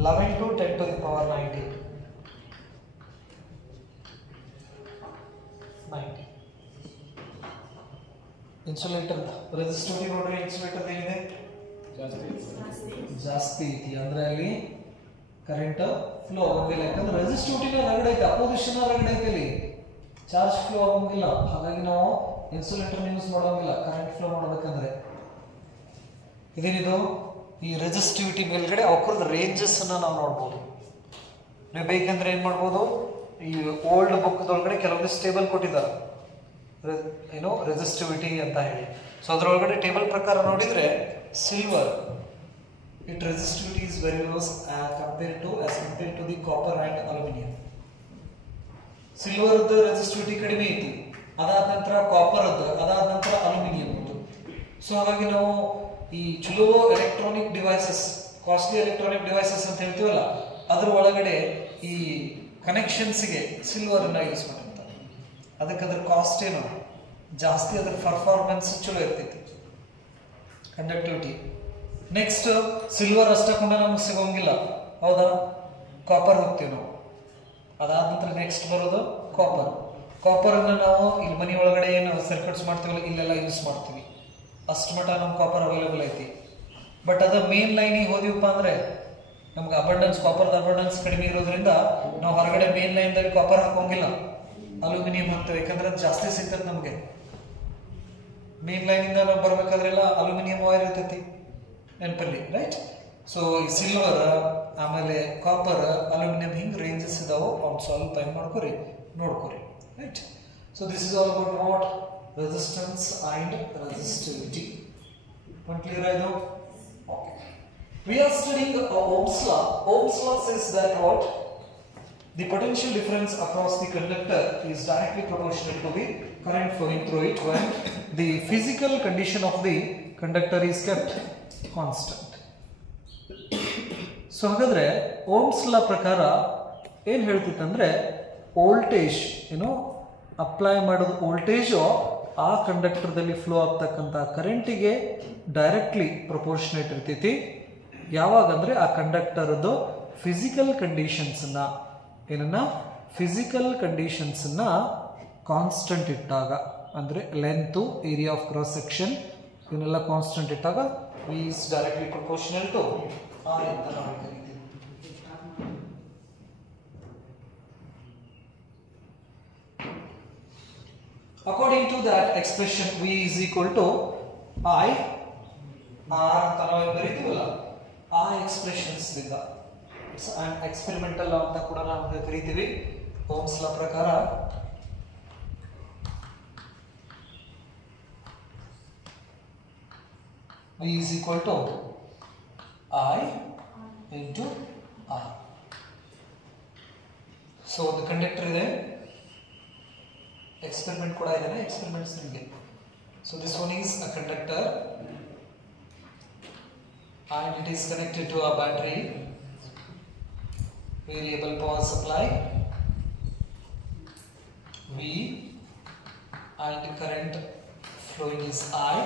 11 to 10 to the power 90. Insulator resistivity ನೋಡ್ರಿ, ಇನ್ಸುಲೇಟರ್ ಏನಿದೆ ಜಾಸ್ತಿ ಐತಿ, ಅಂದ್ರೆ ಅಲ್ಲಿ ಕರೆಂಟ್ ಫ್ಲೋ ಆಗೋದಿಲ್ಲ. ಯಾಕಂದ್ರೆ ರೆಸಿಸ್ಟಿವಿಟಿ ರಗಡೆ ಐತಿ, ಅಪೋಸಿಷನ್ ರಗಡೆ ಐತಿ, ಅಲ್ಲಿ ಚಾರ್ಜ್ ಫ್ಲೋ ಆಗೋಂಗಿಲ್ಲ. ಹಾಗಾಗಿ ನಾವು ಇನ್ಸುಲೇಟರ್ ಯೂಸ್ ಮಾಡೋಂಗಿಲ್ಲ ಕರೆಂಟ್ ಫ್ಲೋ ಮಾಡಬೇಕಂದ್ರೆ. ಇದೇನಿದು ಈ ರೆಸಿಸ್ಟಿವಿಟಿ ಮೇಲ್ಗಡೆ ಅವಕ್ರದ್ದು ರೇಂಜಸ್ ಅನ್ನ ನಾವು ನೋಡ್ಬೋದು. ನೀವು ಬೇಕಂದ್ರೆ ಏನ್ ಮಾಡ್ಬೋದು, ಈ ಓಲ್ಡ್ ಬುಕ್ದೊಳಗಡೆ ಕೆಲವೊಂದಿಷ್ಟು ಟೇಬಲ್ ಕೊಟ್ಟಿದ್ದಾರೆ, ಏನೋ ರೆಸಿಸ್ಟಿವಿಟಿ ಅಂತ ಹೇಳಿ. ಸೊ ಅದರೊಳಗಡೆ ಟೇಬಲ್ ಪ್ರಕಾರ ನೋಡಿದ್ರೆ silver it resistivity is very low compare to the copper and aluminium. Silver resistivity ಕಡಿಮೆ ಐತಿ, ಅದಾದ ನಂತರ ಕಾಪರ್ ಅದಾದ ನಂತರ ಅಲ್ಯೂಮಿನಿಯಂ. ಸೊ ಹಾಗಾಗಿ ನಾವು ಈ ಚಲೋ electronic devices, costly electronic devices ಅಂತ ಹೇಳ್ತೀವಲ್ಲ, ಅದ್ರ ಒಳಗಡೆ ಈ ಕನೆಕ್ಷನ್ಸ್ಗೆ ಸಿಲ್ವರ್ ಅನ್ನ ಯೂಸ್ ಮಾಡಿರ್ತಾರೆ. ಅದಕ್ಕೆ ಅದ್ರ ಕಾಸ್ಟ್ ಏನು ಜಾಸ್ತಿ, ಅದ್ರ ಪರ್ಫಾರ್ಮೆನ್ಸ್ ಚಲೋ ಇರ್ತೈತಿ, ಕಂಡಕ್ಟಿವಿಟಿ. ನೆಕ್ಸ್ಟ್ ಸಿಲ್ವರ್ ಅಷ್ಟಕೊಂಡ ನಮ್ಗೆ ಸಿಗೋಂಗಿಲ್ಲ, ಹೌದಾ? ಕಾಪರ್ ಹೋಗ್ತೀವಿ ನಾವು. ಅದಾದ ನಂತರ ನೆಕ್ಸ್ಟ್ ಬರೋದು ಕಾಪರ್. ಕಾಪರ್ ಅನ್ನ ನಾವು ಇಲ್ಲಿ ಮನೆ ಒಳಗಡೆ ಏನು ಸರ್ಕ್ಯೂಟ್ಸ್ ಮಾಡ್ತೀವಲ್ಲ, ಇಲ್ಲೆಲ್ಲ ಯೂಸ್ ಮಾಡ್ತೀವಿ. ಅಷ್ಟು ಮಟ್ಟ ನಮ್ಗೆ ಕಾಪರ್ ಅವೈಲೇಬಲ್ ಐತಿ. ಬಟ್ ಅದ ಮೇನ್ ಲೈನಿಗೆ ಹೋದಿವಪ್ಪ ಅಂದ್ರೆ ನಮ್ಗೆ ಕಾಪರ್ದ ಅಬಂಡೆನ್ಸ್ ಕಡಿಮೆ ಇರೋದ್ರಿಂದ ನಾವು ಹೊರಗಡೆ ಮೇನ್ ಲೈನ್ದಲ್ಲಿ ಕಾಪರ್ ಹಾಕೋಂಗಿಲ್ಲ, ಅಲ್ಯೂಮಿನಿಯಂ ಹಾಕ್ತೇವೆ. ಯಾಕಂದ್ರೆ ಅದು ಜಾಸ್ತಿ ಸಿಗ್ತದೆ ನಮಗೆ. ಮೇನ್ ಲೈನಿಂದ ನಾವು ಬರ್ಬೇಕಾದ್ರೆಲ್ಲ ಅಲ್ಯೂಮಿನಿಯಂ ವೈರ್ ಇರ್ತೈತಿ ನೆನಪಲ್ಲಿ, ರೈಟ್? ಸೊ ಈ ಸಿಲ್ವರ್, ಆಮೇಲೆ ಕಾಪರ್, ಅಲ್ಯೂಮಿನಿಯಂ ಹಿಂಗ್ ರೇಂಜಸ್ ಇದಾವೆ. ಅವ್ನು ಸ್ವಲ್ಪ ಏನು ಮಾಡ್ಕೊರಿ, ನೋಡ್ಕೊರಿ, right? So this is all about what resistance and resistivity. One clear I know? Okay. We are studying Ohm's law. Ohm's law says that what? The potential difference across the conductor is directly proportional to the current flowing through it when the physical condition of the conductor is kept constant. So ಹಾಗಾದ್ರೆ Ohm's law ಪ್ರಕಾರ ಏನು ಹೇಳ್ತಿತ್ತಂದ್ರೆ voltage apply ಮಾಡೋದು voltage ಆ ಕಂಡಕ್ಟರ್ದಲ್ಲಿ flow ಆಗ್ತಕ್ಕಂಥ ಕರೆಂಟಿಗೆ directly proportionate ಇರ್ತೈತಿ. ಯಾವಾಗಂದ್ರೆ ಆ ಕಂಡಕ್ಟರ್ದು ಫಿಸಿಕಲ್ ಕಂಡೀಷನ್ಸ್ನ ಫಿಸಿಕಲ್ ಕಂಡೀಷನ್ಸ್ನ ಕಾನ್ಸ್ಟೆಂಟ್ ಇಟ್ಟಾಗ, ಅಂದರೆ length, area of cross section ಇವನ್ನೆಲ್ಲ ಕಾನ್ಸ್ಟೆಂಟ್ ಇಟ್ಟಾಗ V is directly proportional to R ಅಂತ ನಾವು ಕರಿತೀವಿ. According to that expression, V is equal to I R ಅಂತ ನಾವು ಬರೀತೀವಲ್ಲ, ಆ ಎಕ್ಸ್ಪ್ರೆಷನ್ಸ್ ದಿಂದ ಎಕ್ಸ್ಪೆರಿಮೆಂಟಲ್ ಅಂತ ಕೂಡ ನಾವು ಕರಿತೀವಿ. ಓಮ್ಸ್ ಲಾ ಪ್ರಕಾರ V is equal to I into R. So the conductor ಇದೆ, experiment ಕೂಡ ಇದೆ, experiments ನಿಮಗೆ. So this one is a conductor and it is connected to a battery, variable power supply V and current flowing is I.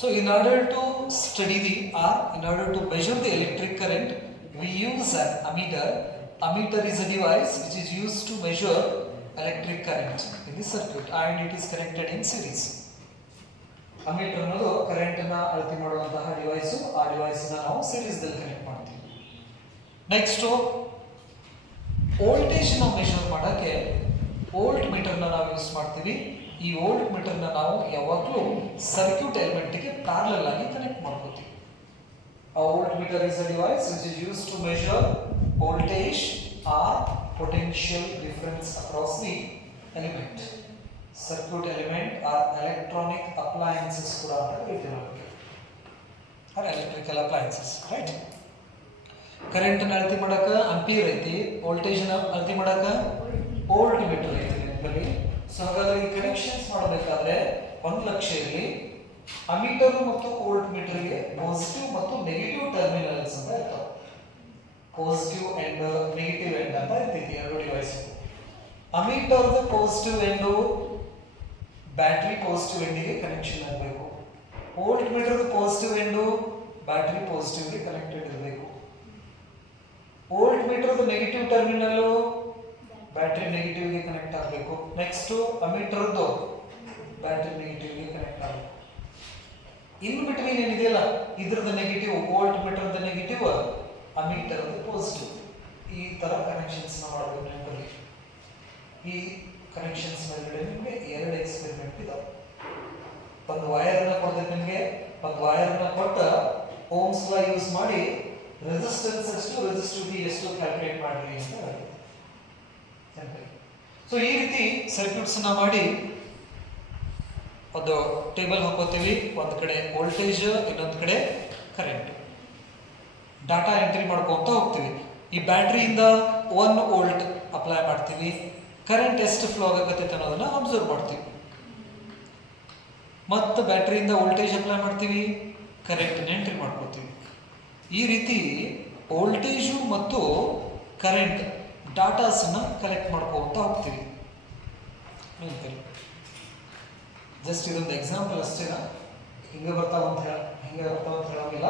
So in order to study the or in order to measure the electric current, we use an ammeter. Ammeter is a device which is used to measure electric current in the circuit and it is connected in series. Ammeter ಅನ್ನೋದು current ಅನ್ನು ಅಳತೆ ಮಾಡುವಂತಹ device. ಆ device ಅನ್ನು ನಾವು series ದಲ್ಲಿ connect ಮಾಡ್ತೀವಿ. Next voltage ನ ಮೆಷರ್ ಮಾಡಕ್ಕೆ ವೋಲ್ಟ್ ಮೀಟರ್ ನ ನಾವು ಯೂಸ್ ಮಾಡ್ತೀವಿ. ಈ ವೋಲ್ಟ್ ಮೀಟರ್ ನ ನಾವು ಯಾವಾಗಲೂ ಸರ್ಕ್ಯೂಟ್ ಎಲಿಮೆಂಟ್ ಗೆ ಪ್ಯಾರಲಲ್ ಆಗಿ ಕನೆಕ್ಟ್ ಮಾಡ್ಕೊತೀವಿ. A voltmeter is a device which is used to measure voltage or potential difference across the element. Circuit element or electronic appliances kuda anta ಹೇಳ್ತೀವಿ, or electrical appliances, right? Current na ಅಳತೆ ಮಾಡಕ ampere ಐತಿ, voltage ನ ಅಳತೆ ಮಾಡಕ volt meter ಐತಿ ನೆನಪಲ್ಲಿ. So ಹಾಗಾದ್ರೆ ಈ ಕನೆಕ್ಷನ್ಸ್ ಮಾಡಬೇಕಾದ್ರೆ 1 ಲಕ್ಷ ಇರಲಿ, ಅಮೀಟರ್ ಮತ್ತು ವೋಲ್ಟ್ ಮೀಟರ್ ಗೆ ಪಾಸಿಟಿವ್ ಮತ್ತು ನೆಗೆಟಿವ್ ಟರ್ಮಿನಲ್ಸ್ ಅಂತ ಇರ್ತಾವೆ. ಪಾಸಿಟಿವ್ ಅಂಡ್ ನೆಗೆಟಿವ್ ಎಂಡ್ ಅಂತ ಇರ್ತೈತಿ ಎರಡು ಡಿವೈಸ್. ಅಮೀಟರ್ ದ positive end battery positive end ಗೆ ಕನೆಕ್ಷನ್ ಆಗಬೇಕು. ವೋಲ್ಟ್ ಮೀಟರ್ ದ ಪಾಸಿಟಿವ್ ಎಂಡ್ ಬ್ಯಾಟರಿ ಪಾಸಿಟಿವ್ ಗೆ ಕನೆಕ್ಟೆಡ್ ಇರಬೇಕು. ವೋಲ್ಟ್ ಮೀಟರ್ ದ ನೆಗೆಟಿವ್ ಟರ್ಮಿನಲ್ ಬ್ಯಾಟರಿ ನೆಗೆಟಿವ್ ಗೆ ಕನೆಕ್ಟ್ ಆಗಬೇಕು. ನೆಕ್ಸ್ಟ್ ಅಮೀಟರ್ ದ ಬ್ಯಾಟರಿ ನೆಗೆಟಿವ್ ಗೆ ಕನೆಕ್ಟ್ ಆಗಬೇಕು. ಇನ್ ಬಿಟ್ವೀನ್ ಏನಿದೆಯಲ್ಲ ಇದ್ರದ ನೆಗೆಟಿವ್ ವೋಲ್ಟ್ ಮೀಟರ್ ದ ನೆಗೆಟಿವ್ ಅಮೀಟರ್ ದ ಪಾಸಿಟಿವ್, ಈ ತರ ಕನೆಕ್ಷನ್ಸ್ ಮಾಡಬೇಕು ನೆನಪಲ್ಲಿ. ಈ ಕನೆಕ್ಷನ್ಸ್ ಮೇಲೆ ನಿಮಗೆ ಎರಡು ಎಕ್ಸ್ಪೆರಿಮೆಂಟ್ ಇದಾವೆ. ಒಂದು ವೈರ್ ನ ಕೊಡ್ತೇನೆ ನಿಮಗೆ, ಒಂದು ವೈರ್ ನ ಕೊಟ್ಟ ಓಮ್ಸ್ ಲಾ ಯೂಸ್ ಮಾಡಿ ರೆಸಿಸ್ಟೆನ್ಸ್ ಎಷ್ಟು ರೆಸಿಸ್ಟಿವಿಟಿ ಎಷ್ಟು ಕ್ಯಾಲ್ಕುಲೇಟ್ ಮಾಡ್ರಿ ಅಂತ ಹೇಳ್ತೀವಿ. ಸೊ ಈ ರೀತಿ ಸರ್ಕ್ಯೂಟ್ಸ್ ನ ಮಾಡಿ ಒಂದು ಟೇಬಲ್ ಹಾಕೋತೀವಿ. ಒಂದು ಕಡೆ ವೋಲ್ಟೇಜ್, ಇನ್ನೊಂದು ಕಡೆ ಕರೆಂಟ್. ಡಾಟಾ ಎಂಟ್ರಿ ಮಾಡ್ಕೊಂತ ಹೋಗ್ತೀವಿ. ಈ ಬ್ಯಾಟ್ರಿಯಿಂದ 1 ವೋಲ್ಟ್ ಅಪ್ಲೈ ಮಾಡ್ತೀವಿ, ಕರೆಂಟ್ ಎಷ್ಟು ಫ್ಲೋ ಆಗತ್ತೆ ಅನ್ನೋದನ್ನ ಅಬ್ಸರ್ವ್ ಮಾಡ್ತೀವಿ. ಮತ್ತೆ ಬ್ಯಾಟ್ರಿಯಿಂದ ವೋಲ್ಟೇಜ್ ಅಪ್ಲೈ ಮಾಡ್ತೀವಿ, ಕರೆಂಟ್ ಎಂಟ್ರಿ ಮಾಡ್ಕೊತೀವಿ. ಈ ರೀತಿ ವೋಲ್ಟೇಜು ಮತ್ತು ಕರೆಂಟ್ ಡಾಟಾಸ್ ನ ಕಲೆಕ್ಟ್ ಮಾಡ್ಕೊಂತ ಹೋಗ್ತೀವಿ. ಜಸ್ಟ್ ಇದೊಂದು ಎಕ್ಸಾಂಪಲ್ ಅಷ್ಟೇನ, ಹಿಂಗೆ ಬರ್ತಾವಂತ ಹೇಳೋಂಗಿಲ್ಲ.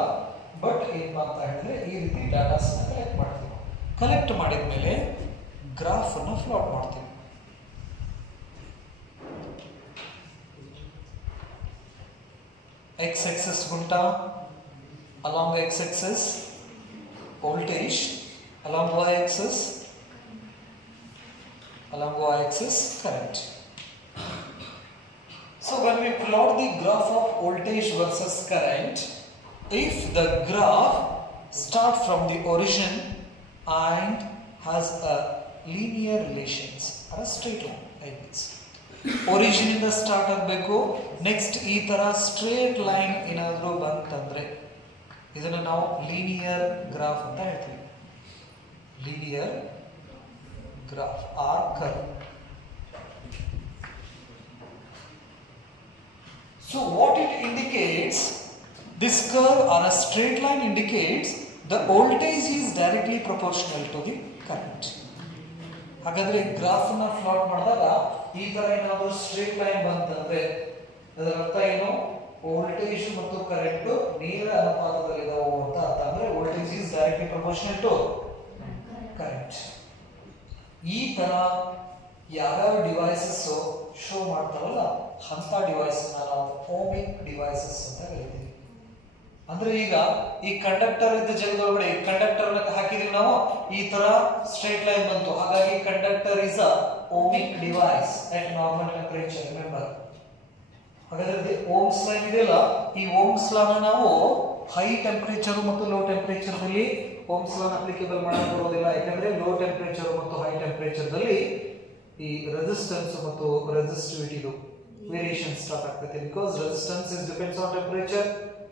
ಬಟ್ ಏನಪ್ಪಾ ಅಂತ ಹೇಳಿದ್ರೆ ಈ ರೀತಿ ಡಾಟಾಸ್ ನ ಕಲೆಕ್ಟ್ ಮಾಡ್ತೀವಿ. ಕಲೆಕ್ಟ್ ಮಾಡಿದ ಮೇಲೆ ಗ್ರಾಫ್ ಅನ್ನು ಪ್ಲಾಟ್ ಮಾಡ್ತೀವಿ. x axis ಗುಂಟಾ, along x axis voltage, along y axis current. So when we plot the graph of voltage versus current, if the graph starts from the origin and has a linear relations or a straight line like this, origin ಇಂದ start ಆಗಬೇಕು. Next ಈ ತರ straight line ಏನಾದರೂ ಬಂತಂದ್ರೆ ಇದನ್ನ ನಾವು linear graph ಅಂತ ಹೇಳ್ತೀವಿ. Linear graph or curve. So what it indicates, this curve or a straight line indicates the voltage is directly proportional to the current. ಹಾಗಾದ್ರೆ ಗ್ರಾಫ್ ನ ಪ್ಲಾಟ್ ಮಾಡಿದಾಗ ಈ ತರ ಏನಾದರೂ ಸ್ಟ್ರೇಟ್ ಲೈನ್ ಬಂತಂದ್ರೆ ಅದರ ಅರ್ಥ ಏನು? ವೋಲ್ಟೇಜ್ ಮತ್ತು ಕರೆಂಟ್ ನೇರ ಅನುಪಾತದಲ್ಲಿದಾವೆ ಅಂತ ಅರ್ಥ. ಅಂದ್ರೆ voltage is directly proportional to current. ಈ ತರ ಯಾವ್ಯಾವ ಡಿವೈಸಸ್ ಶೋ ಮಾಡ್ತಾವಲ್ಲ ಅಂತ ಡಿವೈಸ್ ನಾವು ಓಮಿಕ್ ಡಿವೈಸಸ್ ಅಂತ ಹೇಳ್ತೀವಿ. ಅಂದ್ರೆ ಈಗ ಈ ಕಂಡಕ್ಟರ್ ಇದ್ದ ಜಾಗದೊಳಗಡೆ ಕಂಡಕ್ಟರ್ ಹಾಕಿದೀವಿ ನಾವು, ಈ ತರ ಸ್ಟ್ರೇಟ್ ಲೈನ್ ಬಂತು. ಹಾಗಾಗಿ conductor is a ಓಮಿಕ್ device at normal temperature. Remember, ಹಾಗಾದ್ರೆ ಓಮ್ಸ್ ಲಾ ಇದೆಯಲ್ಲ, ಈ ಓಮ್ಸ್ ಲಾನ ನಾವು ಹೈ ಟೆಂಪರೇಚರ್ ಮತ್ತು ಲೋ ಟೆಂಪರೇಚರ್ ದಲ್ಲಿ ಓಮ್ಸ್ ಲಾನ ಅಪ್ಲಿಕೇಬಲ್ ಮಾಡಕ್ಕೆ ಬರೋದಿಲ್ಲ. ಯಾಕಂದ್ರೆ ಲೋ ಟೆಂಪರೇಚರ್ ಮತ್ತು ಹೈ ಟೆಂಪರೇಚರ್ ದಲ್ಲಿ ಈ ರೆಸಿಸ್ಟೆನ್ಸ್ ಮತ್ತು ರೆಸಿಸ್ಟಿವಿಟಿ ವೇರಿಯೇಷನ್ ಸ್ಟಾರ್ಟ್ ಆಗ್ತದೆ. Because resistance is depends on temperature,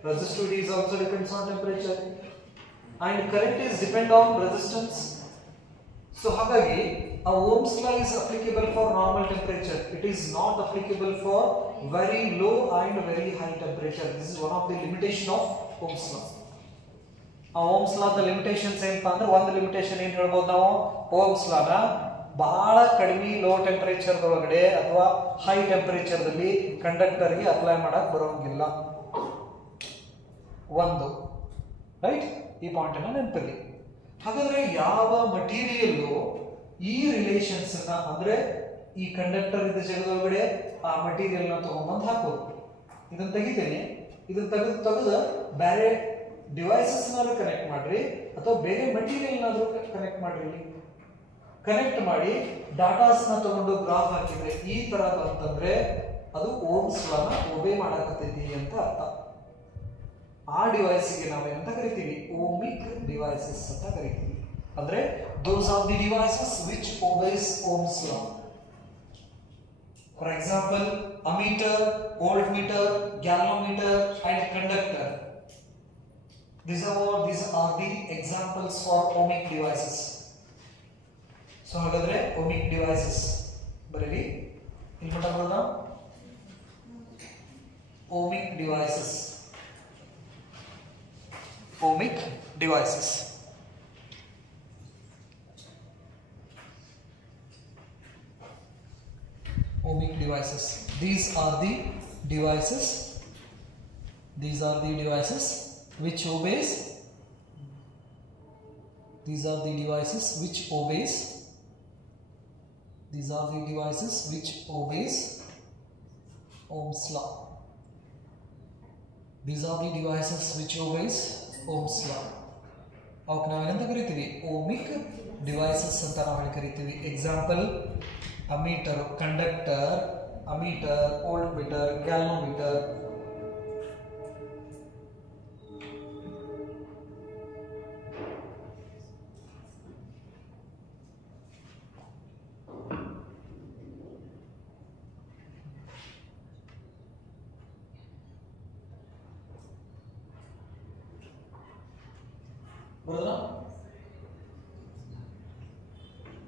resistivity is also depends on temperature, and current is depend on resistance. So ಹಾಗಾಗಿ a Ohm's law is applicable for normal temperature. It is not applicable for very low and very high temperature. This is one of the limitation of Ohm's law. ಆ Ohm's law the limitations ಏನಪ್ಪಾ ಅಂದ್ರೆ, ಒಂದು limitation ಏನು ಹೇಳ್ಬೋದು ನಾವು, Ohm's law ನ ಬಹಳ ಕಡಿಮೆ ಲೋ ಟೆಂಪರೇಚರ್ ಒಳಗಡೆ ಅಥವಾ ಹೈ ಟೆಂಪರೇಚರ್ದಲ್ಲಿ ಕಂಡಕ್ಟರ್ಗೆ ಅಪ್ಲೈ ಮಾಡಕ್ ಬರೋಂಗಿಲ್ಲ. ಒಂದು ರೈಟ್, ಈ ಪಾಯಿಂಟ್ ಅನ್ನ ನೆನಪಿರಲಿ. ಹಾಗಾದ್ರೆ ಯಾವ ಮಟೀರಿಯಲ್ ಈ ರಿಲೇಷನ್ಸ್ ಅನ್ನ ಅಂದ್ರೆ ಈ ಕಂಡಕ್ಟರ್ ಇದ್ದ ಜಾಗದೊಳಗಡೆ ಆ ಮಟೀರಿಯಲ್ ನ ತಗೊಂಡ್ಬಂದು ಹಾಕೋದು. ಇದನ್ನ ತೆಗಿತೇನೆ, ಇದನ್ನ ತೆಗೆದು ಬೇರೆ ಡಿವೈಸಸ್ ನಾದ್ರು ಕನೆಕ್ಟ್ ಮಾಡ್ರಿ ಅಥವಾ ಬೇರೆ ಮಟೀರಿಯಲ್ ನಾದ್ರು ಕನೆಕ್ಟ್ ಮಾಡ್ರಿ. ಕನೆಕ್ಟ್ ಮಾಡಿ ಡಾಟಾಸ್ ನ ತಗೊಂಡು ಗ್ರಾಫ್ ಹಾಕಿದ್ರೆ ಈ ತರ ಬಂತಂದ್ರೆ ಅದು ಓಮ್ಸ್ ಲಾನ ಒಬೇ ಮಾಡಕತ್ತೈತಿ ಅಂತ ಅರ್ಥ. ಆ ಡಿವೈಸ್ಗೆ ನಾವೇನಂತ ಕರಿತೀವಿ? ಓಮಿಕ್ ಡಿವೈಸಸ್ ಅಂತ ಕರಿತೀವಿ. ಅಂದ್ರೆ those are the devices which obeys Ohm's law. For example ammeter, voltmeter, galvanometer and conductor. These are the examples for ohmic devices. So ಹಾಗಾದ್ರೆ ohmic devices ಬರೀರಿ, ಇಲ್ಲಿ ಮಟ್ಟ ಬರೋಣ. ohmic devices, ohmic devices. Ohmic devices. These are the devices which obeys. These are the devices which obeys. These are the devices which obeys Ohm's law. These are the devices which obeys Ohm's law. ಅವಕ್ಕೆ ನಾವೇನಂತ ಕರಿತೀವಿ? ಓಮಿಕ್ devices ಅಂತ ನಾವು ಕರಿತೀವಿ. Example ammeter, conductor, ammeter, voltmeter, galvanometer.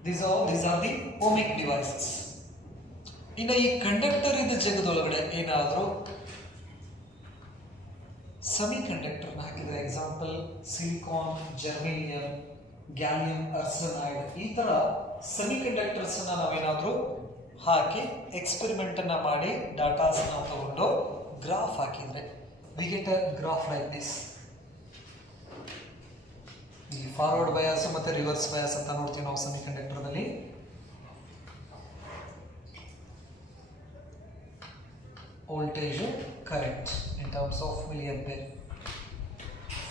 These are the ohmic devices. ಇನ್ನು ಈ conductor ಇದ್ದ ಜಗದೊಳಗಡೆ ಏನಾದರೂ ಸೆಮಿ ಕಂಡಕ್ಟರ್ ಹಾಕಿದ್ರೆ, example silicon, germanium, gallium arsenide, ಈ ತರ ಸೆಮಿ ಕಂಡಕ್ಟರ್ಸ್ ನಾವೇನಾದರೂ ಹಾಕಿ ಎಕ್ಸ್ಪೆರಿಮೆಂಟ್ ಅನ್ನ ಮಾಡಿ ಡಾಟಾಸ್ ತಗೊಂಡು ಗ್ರಾಫ್ ಹಾಕಿದ್ರೆ we get a graph like this. ಈ ಫಾರ್ವರ್ಡ್ ಬಯಾಸ್ ಮತ್ತೆ ರಿವರ್ಸ್ ಬಯಾಸ್ ಅಂತ ನೋಡ್ತೀವಿ ನಾವು ಸೆಮಿ ಕಂಡಕ್ಟರ್ನಲ್ಲಿ. Voltage, current in terms of milliampere.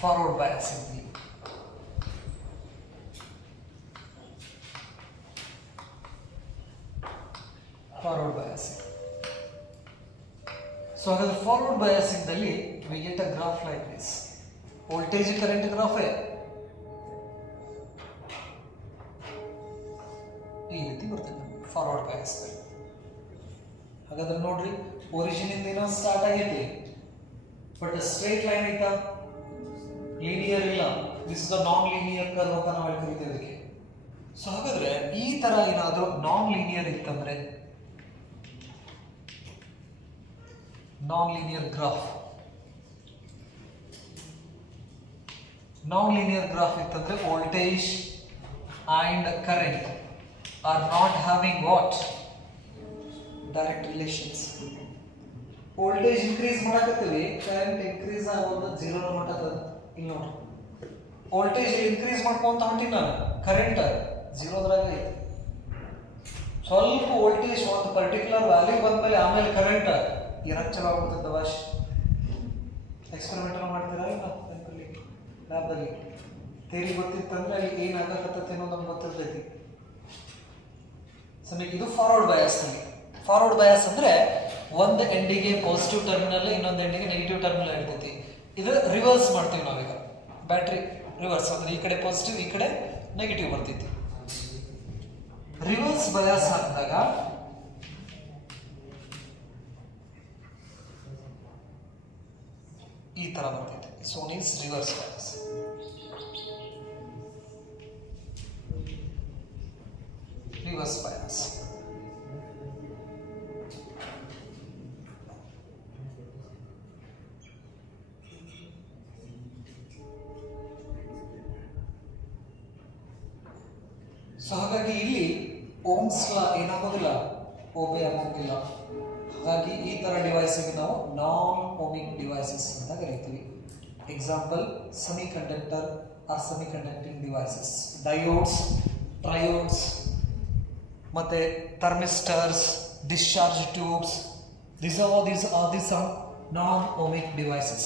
Forward bias ಇದ್ವಿ. Forward bias. ಸೊ ಹಾಗಾದ್ರೆ ಫಾರ್ವರ್ಡ್ ಬಯಾಸಿಂಗ್ ನಲ್ಲಿ we get a graph like this. Voltage current graph ಈ ರೀತಿ ಬರ್ತದೆ ಫಾರ್ವರ್ಡ್ ಬಯಾಸ್. ಹಾಗಾದ್ರೆ ನೋಡ್ರಿ, ಒರಿಜಿನ್ ಇಂದ ಏನೋ ಸ್ಟಾರ್ಟ್ ಆಗೈತಿ, ಬಟ್ ಸ್ಟ್ರೈಟ್ ಲೈನ್ ಐತಾ? ಲೀನಿಯರ್ ಇಲ್ಲ. This is a non linear curve ಅಂತ ನಾವು ಕರಿತೀವಿ ಅದಕ್ಕೆ. ಸೊ ಹಾಗಾದ್ರೆ ಈ ತರ ಏನಾದರೂ ನಾನ್ ಲೀನಿಯರ್ ಇತ್ತಂದ್ರೆ, non linear graph, non linear graph ಇತ್ತಂದ್ರೆ voltage and current are not having what? Direct relations. Voltage increase ಮಾಡಕತ್ತೀವಿ, ಕರೆಂಟ್ ಇನ್ಕ್ರೀಸ್ ಆಗೋದು 0 ಮಟ್ಟದ. ಇಲ್ಲಿ ನೋಡಿ, ವೋಲ್ಟೇಜ್ ಇನ್ಕ್ರೀಸ್ ಮಾಡ್ಕೊಂತ ಹೊಂಟಿನಿ ನಾನು, ಕರೆಂಟ್ 0 ದ್ರಾಗ ಐತಿ. ಸ್ವಲ್ಪ ವೋಲ್ಟೇಜ್ ಒಂದು ಪರ್ಟಿಕ್ಯುಲರ್ ವ್ಯಾಲ್ಯೂ ಬಂದ್ಮೇಲೆ ಆಮೇಲೆ ಕರೆಂಟ್ ಇರಕ್ಕೆ ಚಲೋ ಆಗ್ಬಿಡ್ತದೆ. ವಾಶ್ ಎಕ್ಸ್ಪೆರಿಮೆಂಟ್ ಮಾಡ್ತೀರಾ ಇಲ್ಲ ಲ್ಯಾಬ್ದಲ್ಲಿ? ಥಿಯರಿ ಗೊತ್ತಿತ್ತಂದ್ರೆ ಅಲ್ಲಿ ಏನಾಗಕತ್ತೈತಿ ಅನ್ನೋದು ನಮ್ಗೆ ಗೊತ್ತಿರ್ತೈತಿ. ಇದು ಫಾರ್ವರ್ಡ್ ಬಯಾಸ್ ನಲ್ಲಿ. ಫಾರ್ವರ್ಡ್ ಬಯಾಸ್ ಅಂದ್ರೆ ಒಂದು ಎಂಡಿಗೆ ಪಾಸಿಟಿವ್ ಟರ್ಮಿನಲ್, ಇನ್ನೊಂದು ಎಂಡಿಗೆ ನೆಗೆಟಿವ್ ಟರ್ಮಿನಲ್ ಇರ್ತೈತಿ. ಇದು ರಿವರ್ಸ್ ಮಾಡ್ತೀವಿ ನಾವೀಗ. ಬ್ಯಾಟ್ರಿ ರಿವರ್ಸ್ ಅಂದ್ರೆ ಈ ಕಡೆ ಪಾಸಿಟಿವ್, ಈ ಕಡೆ ನೆಗೆಟಿವ್ ಬರ್ತೈತಿ. ರಿವರ್ಸ್ ಬಯಾಸ್ ಹಾಕಿದಾಗ ಈ ತರ ಬರ್ತೈತಿ. So means reverse bias. Reverse bias. So ಹಾಗಾಗಿ ಇಲ್ಲಿ ಓಮ್ಸ್ ಲಾ ಏನಾಗೋದಿಲ್ಲ, ಒಬೆ ಆಗೋದಿಲ್ಲ. ಹಾಗಾಗಿ ಈ ತರ ಡಿವೈಸ್ಗೆ ನಾವು ನಾನ್ ಓಮಿಕ್ ಡಿವೈಸಸ್ ಅಂತ ಕರೀತೀವಿ. Example semiconductor or semiconducting devices, diodes, triodes, ಮತ್ತೆ thermistors, discharge tubes. These are the some non-ohmic devices.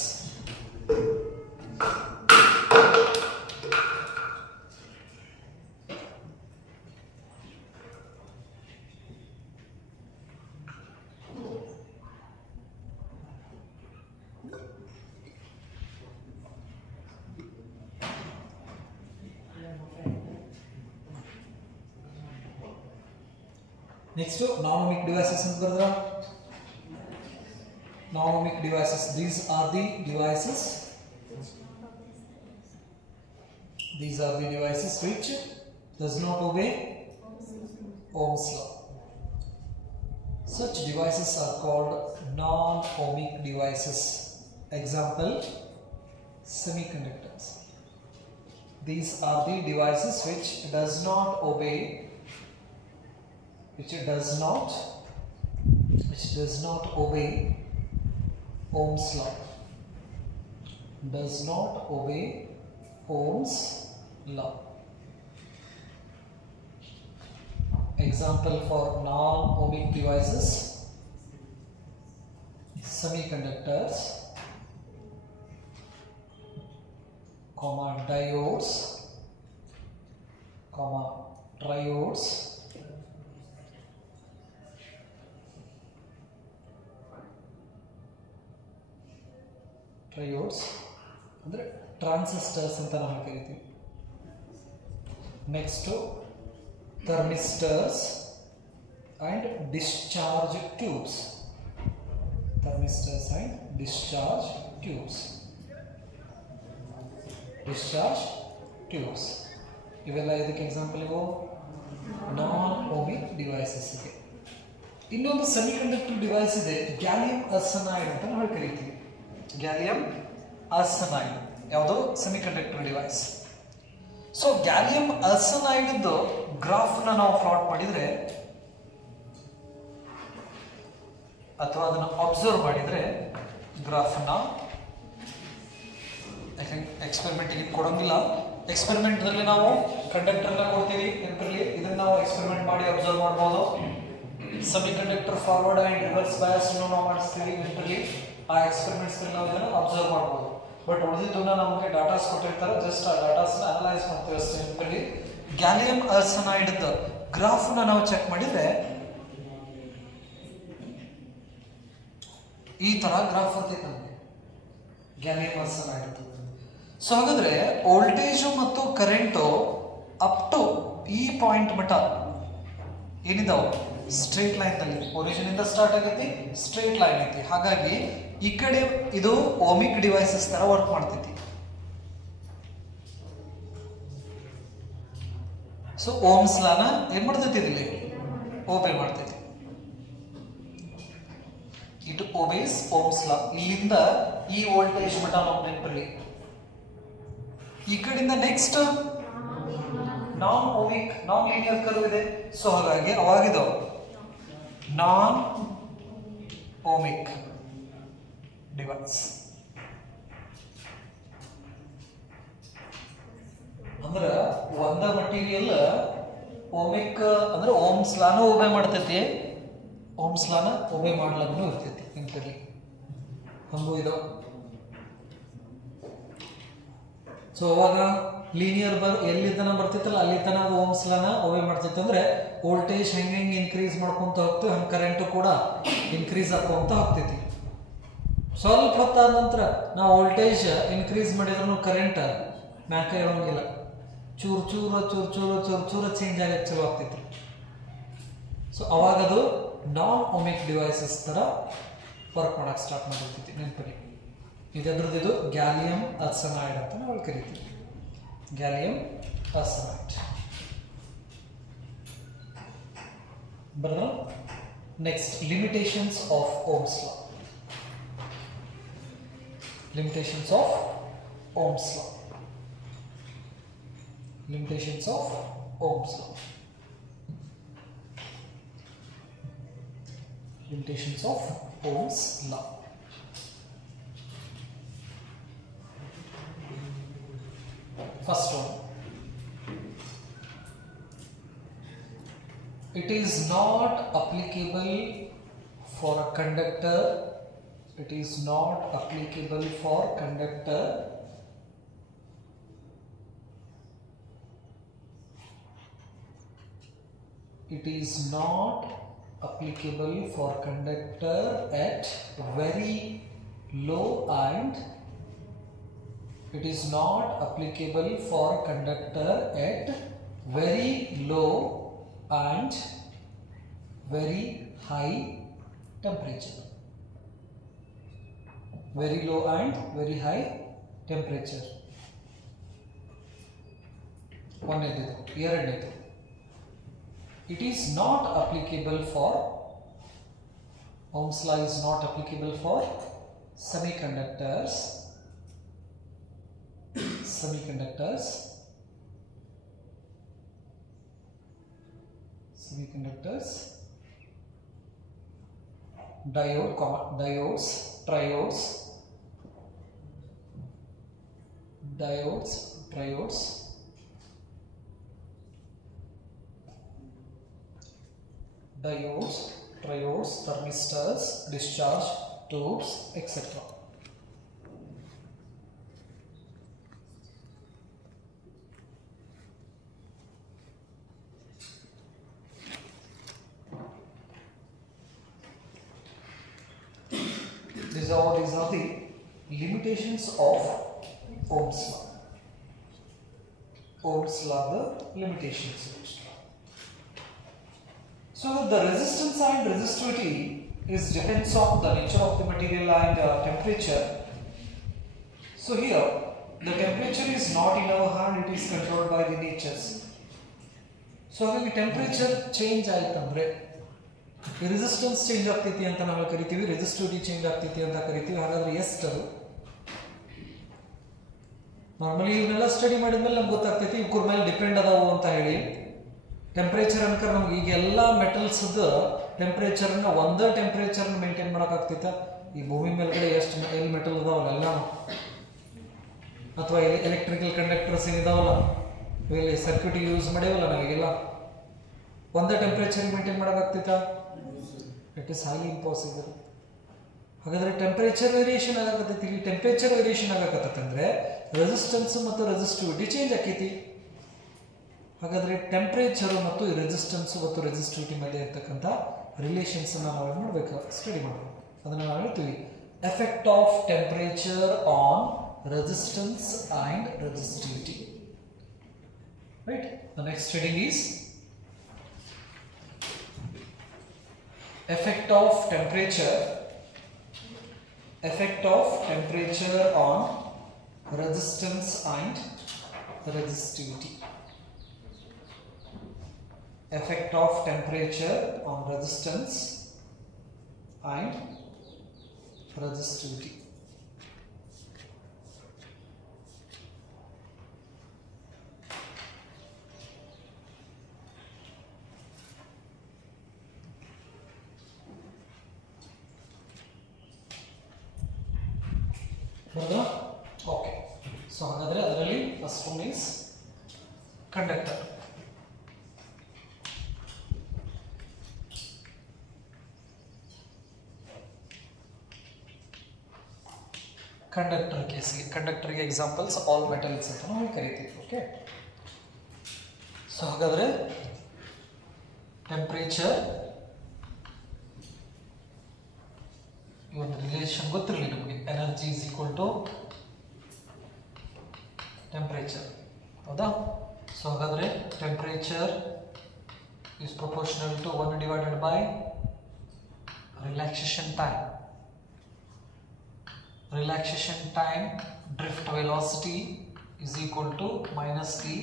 Next to non-ohmic devices and brother. Non-ohmic devices. These are the devices. These are the devices which does not obey Ohm's law. Such devices are called non-ohmic devices. Example, semiconductors. These are the devices which does not obey Ohm's law. Does not obey Ohm's law. Example for non-ohmic devices: semiconductors, diodes, triodes, ಅಂದರೆ transistors ಅಂತ ನಾವು ಕರಿತೀವಿ. Next thermistors and discharge tubes. ಇವೆಲ್ಲ ಇದಕ್ಕೆ example ಇವು non ohmic devices ಇದೆ. ಇನ್ನೊಂದು semiconductor device ಇದೆ, ಗ್ಯಾಲಿಯಂ ಆರ್ಸೆನೈಡ್ ಅಂತ ನಾವು ಕರಿತೀವಿ. ಗ್ಯಾಲಿಯಂ ಆರ್ಸೆನೈಡ್ ಯಾವುದು semiconductor device. So gallium arsenide graph ನಾವು ಪ್ಲಾಟ್ ಮಾಡಿದ್ರೆ ಅಥವಾ ಅದನ್ನು ಅಬ್ಸರ್ವ್ ಮಾಡಿದ್ರೆ ಗ್ರಾಫ್ ಎಕ್ಸ್ಪೆರಿಮೆಂಟ್ ಕೊಡೋಂಗಿಲ್ಲ. ಎಕ್ಸ್ಪೆರಿಮೆಂಟ್ ನಲ್ಲಿ ನಾವು ಕಂಡಕ್ಟರ್ ಕೊಡ್ತೀವಿ, ಇದನ್ನ ನಾವು ಎಕ್ಸ್ಪೆರಿಮೆಂಟ್ ಮಾಡಿ ಅಬ್ಸರ್ವ್ ಮಾಡಬಹುದು. Semiconductor forward and reverse bias ನಾವು ಮಾಡಿಸ್ತೀವಿ. ಆ ಎಕ್ಸ್ಪೆರಿಮೆಂಟ್ಸ್ ನಾವು ಇದನ್ನು ಅಬ್ಸರ್ವ್ ಮಾಡಬಹುದು. ಬಟ್ ಉಳಿದಿದ್ದನ್ನ ನಮಗೆ ಡಾಟಾಸ್ ಕೊಟ್ಟಿರ್ತಾರೆ, ಜಸ್ಟ್ ಆ ಡಾಟಾಸ್ ಅನಲೈಸ್ ಮಾಡ್ತೀವಿ ಅಷ್ಟೇ. ಗ್ಯಾಲಿಯಂ ಆರ್ಸೆನೈಡ್ ಗ್ರಾಫ್ ನಾವು ಚೆಕ್ ಮಾಡಿದ್ರೆ ಈ ತರ ಗ್ರಾಫ್ ಬರ್ತೈತೆ ನಮಗೆ ಗ್ಯಾಲಿಯಂ ಆರ್ಸೆನೈಡ್. ಸೊ ಹಾಗಾದ್ರೆ ವೋಲ್ಟೇಜ್ ಮತ್ತು ಕರೆಂಟು ಅಪ್ ಟು ಈ ಪಾಯಿಂಟ್ ಮಟ್ಟ ಏನಿದಾವೆ ಸ್ಟ್ರೇಟ್ ಲೈನ್ ನಲ್ಲಿ, ಒರಿಜಿನ್ ಇಂದ ಸ್ಟಾರ್ಟ್ ಆಗೈತಿ, ಸ್ಟ್ರೇಟ್ ಲೈನ್ ಐತಿ. ಹಾಗಾಗಿ ಈ ಕಡೆ ಇದು ಓಮಿಕ್ ಡಿವೈಸಸ್ ತರ ವರ್ಕ್ ಮಾಡ್ತೈತಿ. ಸೊ ಓಮ್ಸ್ ಲಾನ ಏನ್ ಮಾಡ್ತೈತಿ, ಇಲ್ಲಿ ಓಬೆ ಮಾಡ್ತೈತಿ. It obeys Ohm's law. ಇಲ್ಲಿಂದ ಈ ವೋಲ್ಟೇಜ್ ಮಟ್ಟ ನಾವು ನೆನಪಿರಲಿ. ಈ ಕಡೆಯಿಂದ next non ಓಮಿಕ್, non linear curve ಇದೆ. ಸೊ ಹಾಗಾಗಿ ಅವಾಗಿದು ನಾನ್ ಓಮಿಕ್ ಡಿವೈಸ್ ಅಂದ್ರೆ ಒಂದ ಮಟೀರಿಯಲ್ ಓಮಿಕ್ ಅಂದ್ರೆ ಓಮ್ಸ್ ಲಾನ ಒಬೆ ಮಾಡ್ತೈತಿ, ಓಮ್ಸ್ ಲಾನ ಒಬೆ ಮಾಡ್ಲೂ ಇರ್ತೈತಿ. ನೆನಪಿರಲಿ, ಹಂಗೂ ಇದು. ಸೊ ಅವಾಗ ಲೀನಿಯರ್ ಎಲ್ಲಿ ತನ ಬರ್ತಿತ್ತಲ್ಲ ಅಲ್ಲಿ ತನ ಓಮ್ಸ್ ಲಾನ ಒಬೆ ಮಾಡ್ತೈತಿ. ಅಂದ್ರೆ ವೋಲ್ಟೇಜ್ ಹೆಂಗೆ ಇನ್ಕ್ರೀಸ್ ಮಾಡ್ಕೊಂತ ಹೋಗ್ತೀವಿ, ಹಂಗೆ ಕರೆಂಟ್ ಕೂಡ ಇನ್ಕ್ರೀಸ್ ಆಕೊಂತ ಹೋಗ್ತೈತಿ. ಸ್ವಲ್ಪ ಹೊತ್ತಾದ ನಂತರ ನಾವು ವೋಲ್ಟೇಜ್ ಇನ್ಕ್ರೀಸ್ ಮಾಡಿದ್ರು ಕರೆಂಟ್ ಮ್ಯಾಕ ಇರೋಂಗಿಲ್ಲ, ಚೂರು ಚೂರು ಚೂರು ಚೂರು ಚೂರು ಚೂರು ಚೇಂಜ್ ಆಗಕ್ಕೆ ಚಲೋ ಆಗ್ತೈತಿ. ಸೊ ಅವಾಗ ಅದು ನಾನ್ ಓಮಿಕ್ ಡಿವೈಸಸ್ ತರ ವರ್ಕ್ ಮಾಡಕ್ಕೆ ಸ್ಟಾರ್ಟ್ ಮಾಡಿರ್ತೈತಿ. ನೆನಪಲ್ಲಿ ಇದರದ್ದು ಇದು ಗ್ಯಾಲಿಯಂ ಆರ್ಸೆನೈಡ್ ಅಂತ ನಾವು ಕರಿತೀವಿ. Gallium arsenide. ಬರೋಣ next, limitations of Ohm's law. Limitations of Ohm's law. Limitations of Ohm's law. Limitations of Ohm's law. First one. It is not applicable for a conductor. It is not applicable for conductor it is not applicable for conductor at very low and it is not applicable for conductor at very low and very high temperature. Very low and very high temperature. It is not applicable for Ohm's law is not applicable for semiconductors. Diodes, triodes, thermistors, discharge tubes, etc. These are the limitations of Ohm's law. Ohm's law, the limitations. So the resistance and resistivity depends on the nature of the material and temperature. So here the temperature is not in our hand, it is controlled by the natures. So when the temperature change resistance change ಆಗ್ತೈತಿ ಅಂತ ನಾವು ಕರಿತೀವಿ, resistivity change ಆಗ್ತೈತಿ ಅಂತ ಕರಿತೀವಿ. ಹಾಗಾದ್ರೆ ಎಷ್ಟು ಅದು ನಾರ್ಮಲಿ ಇವನ್ನೆಲ್ಲ ಸ್ಟಡಿ ಮಾಡಿದ್ಮೇಲೆ ನಮ್ಗೆ ಗೊತ್ತಾಗ್ತೈತಿ ಇವ್ರ ಮೇಲೆ ಡಿಪೆಂಡ್ ಅದಾವು ಅಂತ ಹೇಳಿ. ಟೆಂಪರೇಚರ್ ಅನ್ಕರ ನಮ್ಗೆ ಈಗ ಎಲ್ಲ ಮೆಟಲ್ಸ್ ಟೆಂಪರೇಚರ್ನ ಒಂದೇ ಟೆಂಪರೇಚರ್ ಮೇಂಟೈನ್ ಮಾಡೋಕ್ಕಾಗ್ತೈತೆ. ಈ ಭೂಮಿ ಮೇಲ್ಗಡೆ ಎಷ್ಟು ಎಲ್ಲಿ ಮೆಟಲ್ ಇದಾವಲ್ಲ ಎಲ್ಲ ಅಥವಾ ಎಲೆಕ್ಟ್ರಿಕಲ್ ಕಂಡಕ್ಟರ್ಸ್ ಏನಿದಾವಲ್ಲ ಇಲ್ಲಿ ಸರ್ಕ್ಯೂಟ್ ಯೂಸ್ ಮಾಡೇವಲ್ಲ ನಾವೀಗೆಲ್ಲ ಒಂದೇ ಟೆಂಪರೇಚರ್ ಮೇಂಟೈನ್ ಮಾಡೋಕ್ಕಾಗ್ತೈತಾ? It is highly impossible. ಹಾಗಾದ್ರೆ ಟೆಂಪರೇಚರ್ ವೇರಿಯೇಷನ್ ಆಗಕತ್ತೈತಿ. ಇಲ್ಲಿ ಟೆಂಪರೇಚರ್ ವೇರಿಯೇಷನ್ ಆಗಕತ್ತಂದ್ರೆ ರೆಸಿಸ್ಟೆನ್ಸ್ ಮತ್ತು ರೆಸಿಸ್ಟಿವಿಟಿ ಚೇಂಜ್ ಆಕೈತಿ. ಹಾಗಾದ್ರೆ ಟೆಂಪರೇಚರ್ ಮತ್ತು ರೆಸಿಸ್ಟೆನ್ಸ್ ಮತ್ತು ರೆಸಿಸ್ಟಿವಿಟಿ ಮೇಲೆ ಇರ್ತಕ್ಕಂಥ ರಿಲೇಷನ್ಸ್ ನಾವು ನೋಡ್ಬೇಕು, ಸ್ಟಡಿ ಮಾಡಬೇಕು. ಅದನ್ನ ನಾವು ಹೇಳ್ತೀವಿ effect of temperature on resistance and resistivity. Right. The next heading is effect of temperature on resistance and resistivity. Effect of temperature on resistance and resistivity. Okay. So ಹಾಗಾದ್ರೆ ಅದರಲ್ಲಿ first one is conductor. Conductor ಕೇಸ್ಗೆ ಕಂಡಕ್ಟರ್ಗೆ examples all metals ಅಂತ ನಾವು ಕರಿತೀವಿ. Okay. So ಹಾಗಾದ್ರೆ temperature ಈ ಒಂದು ರಿಲೇಷನ್ ಗೊತ್ತಿರಲಿ ನಮಗೆ, energy is equal to temperature. ಹೌದಾ? ಸೊ ಹಾಗಾದ್ರೆ temperature is proportional to 1 divided by relaxation time. Relaxation time, drift velocity is equal to minus E,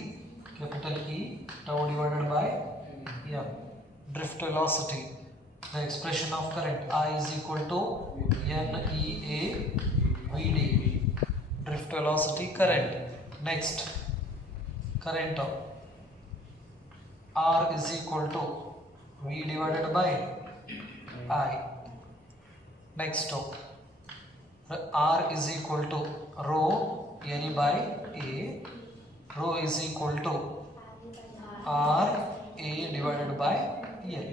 capital E, tau divided by M. Drift velocity, the expression of current I is equal to NEA VD. Drift velocity, current. Next, current R is equal to V divided by I, Next, R is equal to rho L by A. Rho is equal to R A divided by L.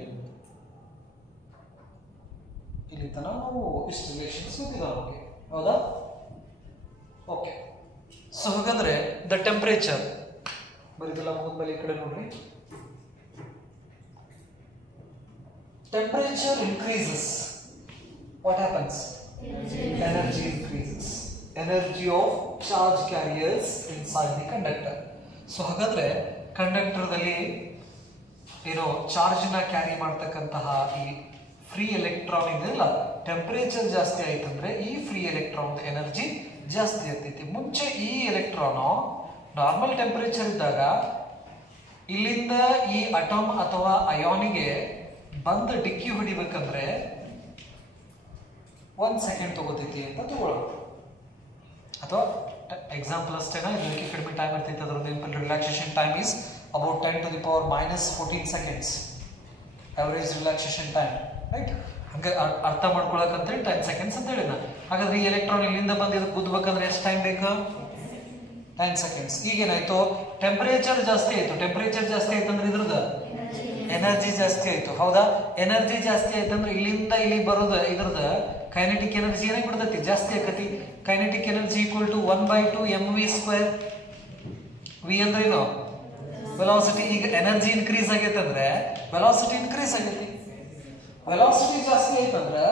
ಇಲ್ಲಿ ತನಕ ನಾವು ಇಷ್ಟು relations ಗೊತ್ತಿಲ್ಲ ನಮಗೆ, ಹೌದಾ? Okay. So ಹಾಗಾದ್ರೆ the temperature ಬರೀದಲ್ಲ ಮುಂದ್ಮೇಲೆ ಈ ಕಡೆ ನೋಡ್ರಿ. Temperature increases. What happens? Energy increases. Energy of charge carriers inside the conductor. So ಹಾಗಾದ್ರೆ ಕಂಡಕ್ಟರ್ದಲ್ಲಿ ಏನೋ ಚಾರ್ಜ್ ನ ಕ್ಯಾರಿ ಮಾಡ್ತಕ್ಕಂತಹ ಈ ಫ್ರೀ ಎಲೆಕ್ಟ್ರಾನ್ ಇದೆಲ್ಲ, ಟೆಂಪರೇಚರ್ ಜಾಸ್ತಿ ಆಯ್ತಂದ್ರೆ ಈ ಫ್ರೀ ಎಲೆಕ್ಟ್ರಾನ್ ಎನರ್ಜಿ ಜಾಸ್ತಿ ಆಗ್ತೈತಿ. ಮುಂಚೆ ಈ ಎಲೆಕ್ಟ್ರಾನ್ ನಾರ್ಮಲ್ ಟೆಂಪರೇಚರ್ ಇದ್ದಾಗ ಇಲ್ಲಿಂದ ಈ ಅಟಮ್ ಅಥವಾ ಅಯಾನಿಗೆ ಬಂದು ಡಿಕ್ಕಿ ಹೊಡಿಬೇಕಂದ್ರೆ 1 ಸೆಕೆಂಡ್ ತಗೋತೈತಿ ಅಂತ ತಗೊಳ್ಳೋಣ. ಅಥವಾ ಎಕ್ಸಾಂಪಲ್ ಅಷ್ಟೇನಾ, ಇದಕ್ಕೆ ಕಡಿಮೆ ಟೈಮ್ ಇರ್ತೈತಿ. ಅದ್ರ relaxation time is about 10 to the power minus 14 seconds average relaxation time, right? ಹಂಗೆ ಅರ್ಥ ಮಾಡ್ಕೊಳಕಂತೇಳಿ 10 seconds ಅಂತ ಹೇಳಿದ. ಹಾಗಾದ್ರೆ ಈ ಎಲೆಕ್ಟ್ರಾನ್ ಇಲ್ಲಿಂದ ಬಂದು ಇದಕ್ಕೆ ಗುದ್ದಬೇಕಂದ್ರೆ ಎಷ್ಟು ಟೈಮ್ ಬೇಕು? 10 seconds. ಈಗೇನಾಯ್ತು? ಟೆಂಪರೇಚರ್ ಜಾಸ್ತಿ ಆಯ್ತು. ಟೆಂಪರೇಚರ್ ಜಾಸ್ತಿ ಆಯ್ತಂದ್ರೆ ಇದ್ರದ್ದು ಎನರ್ಜಿ ಜಾಸ್ತಿ ಆಯ್ತು, ಹೌದಾ? ಎನರ್ಜಿ ಜಾಸ್ತಿ ಆಯ್ತಂದ್ರೆ ಇಲ್ಲಿಂದ ಇಲ್ಲಿ ಬರೋದು ಇದ್ರದ ಕೈನೆಟಿಕ್ ಎನರ್ಜಿ ಏನಾಗಿ ಬಿಡ್ತೈತಿ? ಜಾಸ್ತಿ ಆಕತಿ. Kinetic energy equal to 1/2 mv². V ಅಂದ್ರೆ ಏನು? ವೆಲಾಸಿಟಿ. ಈಗ ಎನರ್ಜಿ ಇನ್ಕ್ರೀಸ್ ಆಗೈತೆ ಅಂದ್ರೆ ವೆಲಾಸಿಟಿ ಇನ್ಕ್ರೀಸ್ ಆಗೈತಿ. ವೆಲಾಸಿಟಿ ಜಾಸ್ತಿ ಆಯ್ತಂದ್ರೆ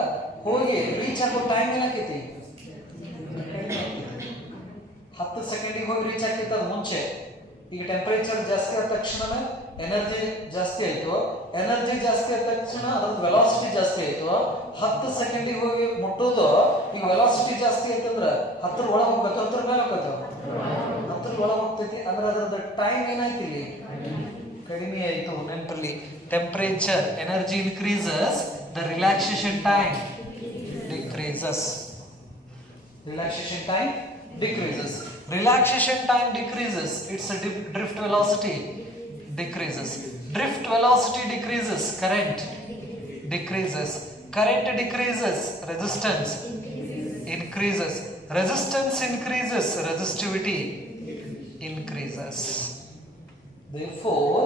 ಹೋಗಿ ರೀಚ್ ಆಗೋ ಟೈಮ್ ಏನಾಕೈತಿ? 10 ಸೆಕೆಂಡಿಗೆ ಹೋಗಿ ರೀಚ್ ಆಗ್ತೈತೆ. ಅದು ಮುಂಚೆ. ಈಗ ಟೆಂಪರೇಚರ್ ಜಾಸ್ತಿ ಆದ ತಕ್ಷಣ ಎನರ್ಜಿ ಜಾಸ್ತಿ ಆಯ್ತು. ಎನರ್ಜಿ ಜಾಸ್ತಿ ಆದ ತಕ್ಷಣ ಅದ್ರ ವೆಲಾಸಿಟಿ ಜಾಸ್ತಿ ಆಯ್ತು. 10 ಸೆಕೆಂಡಿಗೆ ಹೋಗಿ ಮುಟ್ಟೋದು. ಈಗ ವೆಲಾಸಿಟಿ ಜಾಸ್ತಿ ಆಯ್ತಂದ್ರೆ 10 ಒಳಗೆ ಹೋಗ್ಬೇಕು, 10 ಮೇಲೆ ಹೋಗ್ಬೇಕು, 10 ಒಳಗೆ ಹೋಗ್ತೈತಿ. ಅಂದ್ರೆ ಅದ್ರದ್ದು ಟೈಮ್ ಏನಾಯ್ತು? ಇಲ್ಲಿ ಕಡಿಮೆ ಆಯ್ತು. ನೆನಪಲ್ಲಿ, temperature energy increases, the relaxation time decreases. Relaxation time decreases. Relaxation time decreases. Its drift velocity decreases. Drift velocity decreases. Current decreases. Current decreases. Resistance increases. Resistance increases. Resistivity increases. Therefore,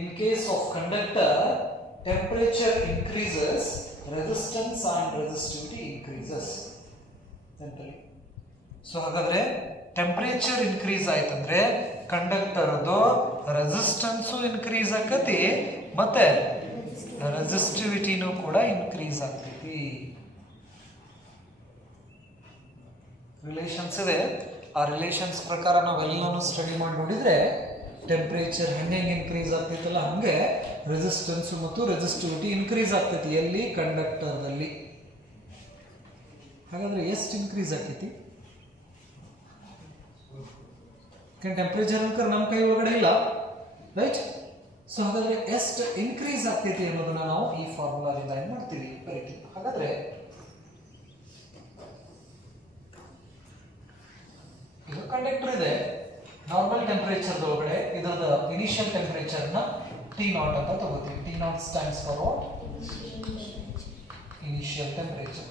in case of conductor, temperature increases, resistance and resistivity increases. So ಹಾಗಾದ್ರೆ temperature increase ಆಯ್ತಂದ್ರೆ ಕಂಡಕ್ಟರ್ದು resistance increase ಆಕತಿ, ಮತ್ತೆ ರೆಸಿಸ್ಟಿವಿಟಿನೂ ಕೂಡ increase ಆಗ್ತೈತಿ. Relations ಇದೆ. ಆ relations ಪ್ರಕಾರ ನಾವೆಲ್ಲನೂ study ಮಾಡಿ ನೋಡಿದ್ರೆ ಟೆಂಪರೇಚರ್ ಹೆಂಗೆ ಇನ್ಕ್ರೀಸ್ ಆಗ್ತೈತಲ್ಲ ಹಂಗೆ ರೆಸಿಸ್ಟೆನ್ಸ್ ಮತ್ತು ರೆಸಿಸ್ಟಿವಿಟಿ ಇನ್ಕ್ರೀಸ್ ಆಗ್ತೈತಿ. ಎಲ್ಲಿ? ಕಂಡಕ್ಟರ್ದಲ್ಲಿ. ಹಾಗಾದ್ರೆ ಎಷ್ಟು ಇನ್ಕ್ರೀಸ್ ಆಗ್ತೈತಿ? ಟೆಂಪರೇಚರ್ ಅನ್ಕರ್ ನಮ್ಮ ಕೈ ಒಳಗಡೆ ಇಲ್ಲ, ರೈಟ್? ಸೊ ಹಾಗಾದ್ರೆ ಎಷ್ಟು ಇನ್ಕ್ರೀಸ್ ಆಗ್ತೈತಿ ಅನ್ನೋದನ್ನ ನಾವು ಈ ಫಾರ್ಮುಲಾದಿಂದ ಏನ್ ಮಾಡ್ತೀವಿ? ಬರೀತೀವಿ. ಹಾಗಾದ್ರೆ ಈಗ ಕಂಡಕ್ಟರ್ ಇದೆ. ನಾರ್ಮಲ್ ಟೆಂಪರೇಚರ್ ಒಳಗಡೆ ಇದರದ ಇನಿಷಿಯಲ್ ಟೆಂಪರೇಚರ್ ನ T0 ಅಂತ ತಗೋತೀವಿ. T0 stands for what? Initial temperature.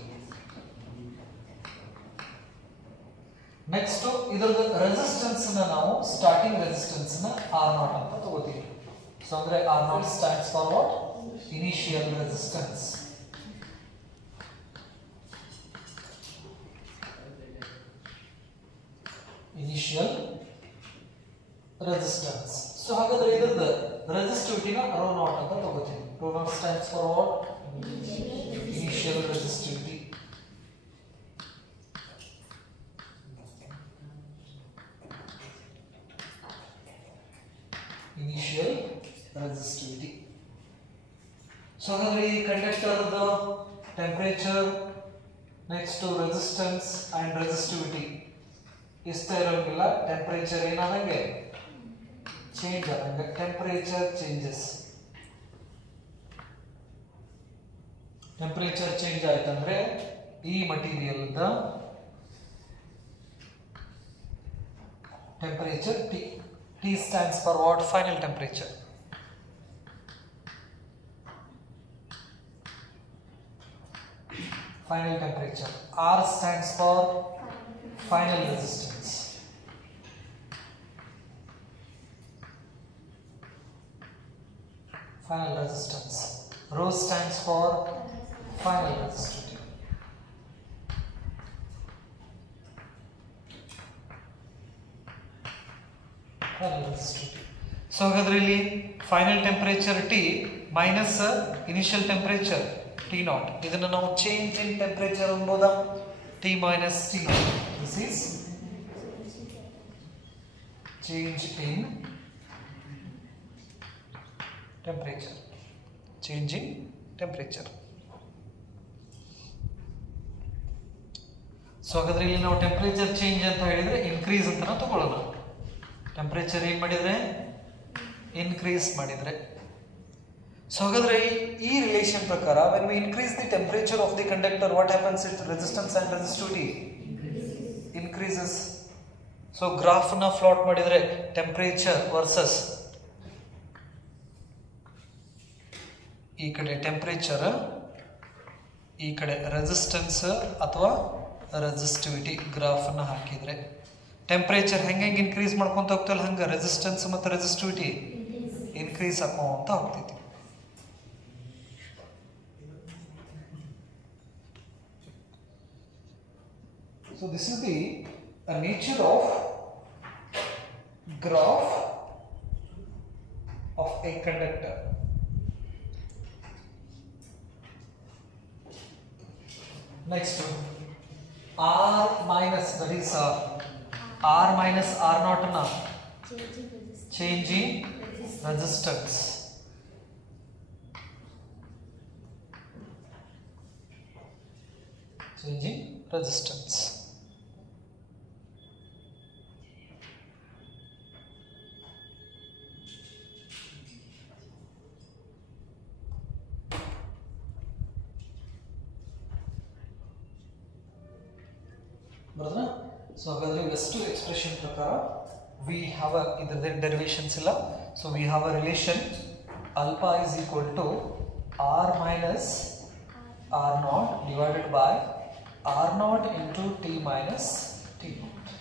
Next ಇದರದ ರೆಸಿಸ್ಟೆನ್ಸ್ ನಾವು ಸ್ಟಾರ್ಟಿಂಗ್ ರೆಸಿಸ್ಟೆನ್ಸ್ R0 ಅಂತ ತಗೋತೀವಿ. ಸೊ ಅಂದ್ರೆ R0 stands for what? Initial resistance. Initial resistance. So ಹಾಗಾದ್ರೆ ಇದರದ ರೆಸಿಸ್ಟಿವಿಟಿನ ρ0 ಅಂತ ತಗೋತೀವಿ. ρ0 stands for what? Initial resistivity. Initial resistivity. So ಹಾಗಾದ್ರೆ ಈ ಕಂಡಕ್ಟರ್ದು temperature, next resistance and resistivity ಇಷ್ಟ ಇರೋಂಗಿಲ್ಲ. ಟೆಂಪರೇಚರ್ ಏನಾದಂಗೆ ಚೇಂಜ್ ಆದಂಗೆ, ಟೆಂಪರೇಚರ್ ಚೇಂಜಸ್. ಟೆಂಪರೇಚರ್ ಚೇಂಜ್ ಆಯ್ತಂದ್ರೆ ಈ material temperature T. T stands for what? Final temperature. final temperature. R stands for final resistance. Final resistance. Rho stands for final resistivity. Final resistivity. So ಹಾಗಾದ್ರೆ ಇಲ್ಲಿ final temperature T minus initial temperature T naught. ಇದನ್ನ ನಾವು change in temperature ಅನ್ಬೋದಾ? T minus T naught. This is change in temperature. Change in temperature. So ಹಾಗಾದ್ರೆ ಇಲ್ಲಿ ನಾವು temperature change ಅಂತ ಹೇಳಿದ್ರೆ ಇನ್ಕ್ರೀಸ್ ಅಂತ ನಾವು ತಗೊಳ್ಳೋಣ. ಟೆಂಪರೇಚರ್ ಏನು ಮಾಡಿದ್ರೆ ಇನ್ಕ್ರೀಸ್ ಮಾಡಿದ್ರೆ. ಸೊ ಹಾಗಾದ್ರೆ ಈ ರಿಲೇಷನ್ ಪ್ರಕಾರ when we increase the temperature of the conductor, what happens? Its resistance and resistivity increases. So graph ನ ಪ್ಲಾಟ್ ಮಾಡಿದ್ರೆ ಟೆಂಪರೇಚರ್ ವರ್ಸಸ್ ಈ ಕಡೆ ಟೆಂಪರೇಚರ್, ಈ ಕಡೆ ರೆಸಿಸ್ಟೆನ್ಸ್ ಅಥವಾ ರೆಸಿಸ್ಟಿವಿಟಿ ಗ್ರಾಫ್ ಅನ್ನು ಹಾಕಿದ್ರೆ ಟೆಂಪರೇಚರ್ ಹೆಂಗೆ ಇನ್ಕ್ರೀಸ್ ಮಾಡ್ಕೊಂತ ಹೋಗ್ತಲ್ಲ ಹಂಗೆ ರೆಸಿಸ್ಟೆನ್ಸ್ ಮತ್ತು ರೆಸಿಸ್ಟಿವಿಟಿ ಇನ್ಕ್ರೀಸ್ ಹಾಕೊಂತ ಹೋಗ್ತೈತಿ. So this is the nature of graph of a conductor. Next, R minus, that is R minus R naught na change in resistance. Change in resistance. ಬರೋದಾ? So ಹಾಗಾದ್ರೆ ಎಷ್ಟು expression ಪ್ರಕಾರ we have ಇದರ derivations ಇಲ್ಲ. So we have a relation alpha is equal to R minus R naught divided by R naught into T minus T naught.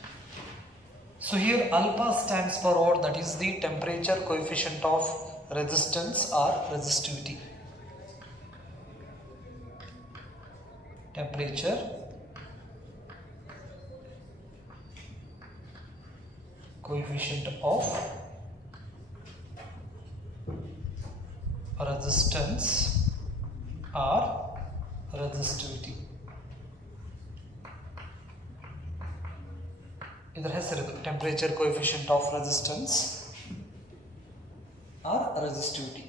So here alpha stands for what? That is the temperature coefficient of resistance or resistivity. Temperature coefficient of resistance or resistivity. ಇದರ ಹೆಸರಿದು temperature coefficient of resistance or resistivity,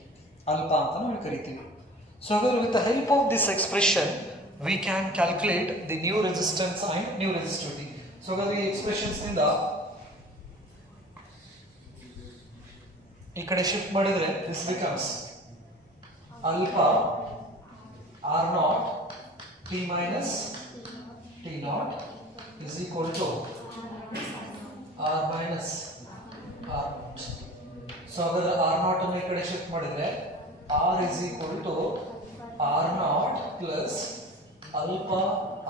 alpha ಅಂತ ನಾವು ಕರಿತೀವಿ. So ಹಾಗಾದ್ರೆ with the help of this expression we can calculate the new resistance and new resistivity. So ಹಾಗಾದ್ರೆ ಈ expressions ನಿಂದ ಈ ಕಡೆ ಶಿಫ್ಟ್ ಮಾಡಿದ್ರೆ this becomes alpha R naught T minus T naught is equal to R minus R naught. So ಹಾಗಾದ್ರೆ R naught ಅನ್ನು ಈ ಕಡೆ ಶಿಫ್ಟ್ ಮಾಡಿದ್ರೆ R is equal to R naught plus alpha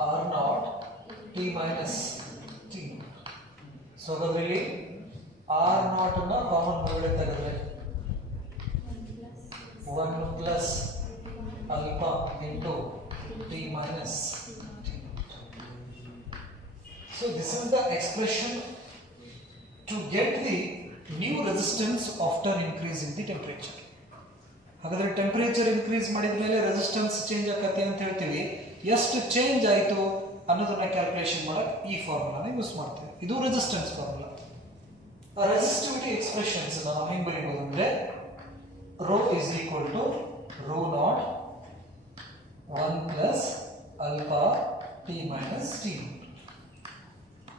R naught T minus T. So ಹಾಗಾದ್ರೆ ಇಲ್ಲಿ R naught ಅನ್ನ common ಹೊರಗಡೆ ತೆಗೆದ್ರೆ 1 plus alpha into T minus T. So this is the expression to get the new resistance after increasing the temperature. ಹಾಗಾದ್ರೆ temperature increase ಮಾಡಿದ ಮೇಲೆ resistance change ಆಗತ್ತೆ ಅಂತ ಹೇಳ್ತೀವಿ. ಎಷ್ಟು ಚೇಂಜ್ ಆಯಿತು ಅನ್ನೋದನ್ನ ಕ್ಯಾಲ್ಕುಲೇಷನ್ ಮಾಡಕ್ಕೆ ಈ ಫಾರ್ಮುಲಾನ ಯೂಸ್ ಮಾಡ್ತೀವಿ. ಇದು ರೆಸಿಸ್ಟೆನ್ಸ್ ಫಾರ್ಮುಲಾ. ರೆಸಿಸ್ಟಿವಿಟಿ ಎಕ್ಸ್ಪ್ರೆಷನ್ಸ್ ನಾವು ಹೆಂಗೆ ಬರೀಬಹುದು ಅಂದ್ರೆ rho is equal to rho naught 1 plus alpha T minus T.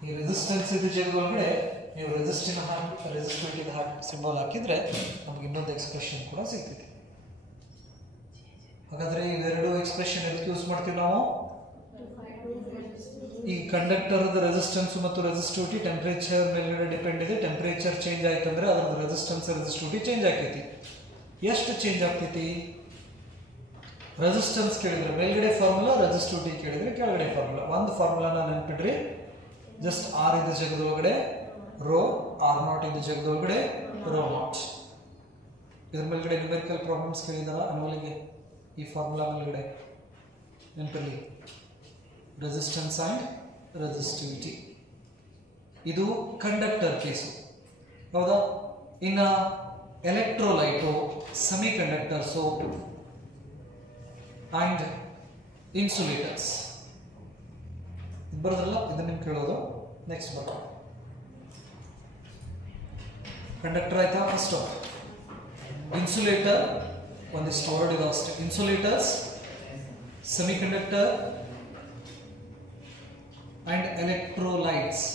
ಈ ರೆಸಿಸ್ಟೆನ್ಸ್ ಇದು ಜಾಗದೊಳಗಡೆ ನೀವು ರೆಸಿಸ್ಟಿವಿಟಿ ಸಿಂಬಲ್ ಹಾಕಿದ್ರೆ ನಮ್ಗೆ ಇನ್ನೊಂದು ಎಕ್ಸ್ಪ್ರೆಷನ್ ಕೂಡ ಸಿಗ್ತದೆ. ಹಾಗಾದ್ರೆ ಇವೆರಡು ಎಕ್ಸ್ಪ್ರೆಷನ್ ಎದಕ್ಕೆ ಯೂಸ್ ಮಾಡ್ತೀವಿ ನಾವು? ಈ ಕಂಡಕ್ಟರ್ ರೆಸಿಸ್ಟೆನ್ಸ್ ಮತ್ತು ರೆಸಿಸ್ಟಿವಿಟಿ ಟೆಂಪರೇಚರ್ ಮೇಲೆ ಡಿಪೆಂಡ್ ಇದೆ. ಟೆಂಪರೇಚರ್ ಚೇಂಜ್ ಆಯ್ತು ಅಂದ್ರೆ ಅದರ ರೆಸಿಸ್ಟೆನ್ಸ್ ರೆಸಿಸ್ಟಿವಿಟಿ ಚೇಂಜ್ ಆಗ್ತೈತಿ. ಎಷ್ಟು ಚೇಂಜ್ ಆಗ್ತೈತಿ? ರೆಸಿಸ್ಟೆನ್ಸ್ ಕೇಳಿದ್ರೆ ಮೇಲ್ಗಡೆ ಫಾರ್ಮುಲಾ, ರೆಸಿಸ್ಟಿವಿಟಿ ಕೇಳಿದ್ರೆ ಕೆಳಗಡೆ ಫಾರ್ಮುಲಾ. ಒಂದು ಫಾರ್ಮುಲಾನ ನೆನಪಿಡ್ರಿ, ಜಸ್ಟ್ ಆರ್ ಇದ್ದ ಜಾಗದೊಳಗಡೆ ರೋ, ಆರ್ ನಾಟ್ ಇದ್ದ ಜಾಗದೊಳಗಡೆ ರೋ ನಾಟ್. ಇದ್ರ ಮೇಲ್ಗಡೆ ನ್ಯೂಮೆರಿಕಲ್ ಪ್ರಾಬ್ಲಮ್ಸ್ ಕೇಳಿದಾರ ಅನ್ವಲಿಗೆ ಈ ಫಾರ್ಮುಲಾ ಮೇಲ್ಗಡೆ ನೆನಪಲ್ಲಿ ರೆಸಿಸ್ಟೆನ್ಸ್ ಅಂಡ್ ರೆಸಿಸ್ಟಿವಿಟಿ. ಇದು ಕಂಡಕ್ಟರ್ ಕೇಸು, ಹೌದಾ? ಇನ್ನ ಎಲೆಕ್ಟ್ರೋಲೈಟು, ಸೆಮಿ ಕಂಡಕ್ಟರ್ಸು ಅಂಡ್ ಇನ್ಸುಲೇಟರ್ಸ್ ಬರೋದಲ್ಲ, ಇದನ್ನ ನಿಮ್ಗೆ ಕೇಳೋದು. ನೆಕ್ಸ್ಟ್ ಬರೋ ಕಂಡಕ್ಟರ್ ಆಯ್ತಾ ಫಸ್ಟ್. ಇನ್ಸುಲೇಟರ್ ಒಂದಿಷ್ಟು ವರ್ಡ್ ಇದೆ ಅಷ್ಟೇ. Insulators, semiconductor and electrolytes.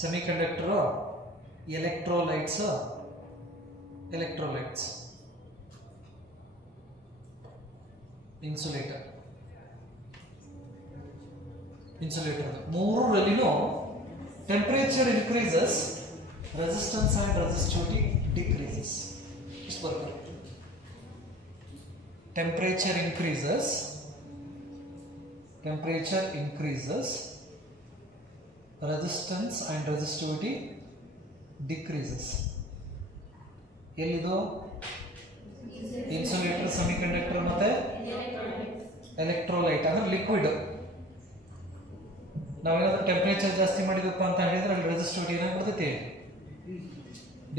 Semiconductor, electrolytes, electrolytes, insulator. Insulator ಮೂರರಲ್ಲಿನೂ temperature increases, resistance and resistivity decreases. ಇಷ್ಟು ಬರ್ತದೆ. Temperature increases, temperature increases, resistance and resistivity decreases. ಎಲ್ಲಿದು? ಇನ್ಸುಲೇಟರ್, ಸೆಮಿ ಕಂಡಕ್ಟರ್ ಮತ್ತೆ electrolyte ಅಂದ್ರೆ liquid. ನಾವೇನಾದ್ರೂ temperature ಜಾಸ್ತಿ ಮಾಡಿದಪ್ಪ ಅಂತ ಹೇಳಿದ್ರೆ ಅಲ್ಲಿ ರೆಸಿಸ್ಟಿವಿಟಿ ಏನಾಗ್ಬಿಡ್ತೈತಿ?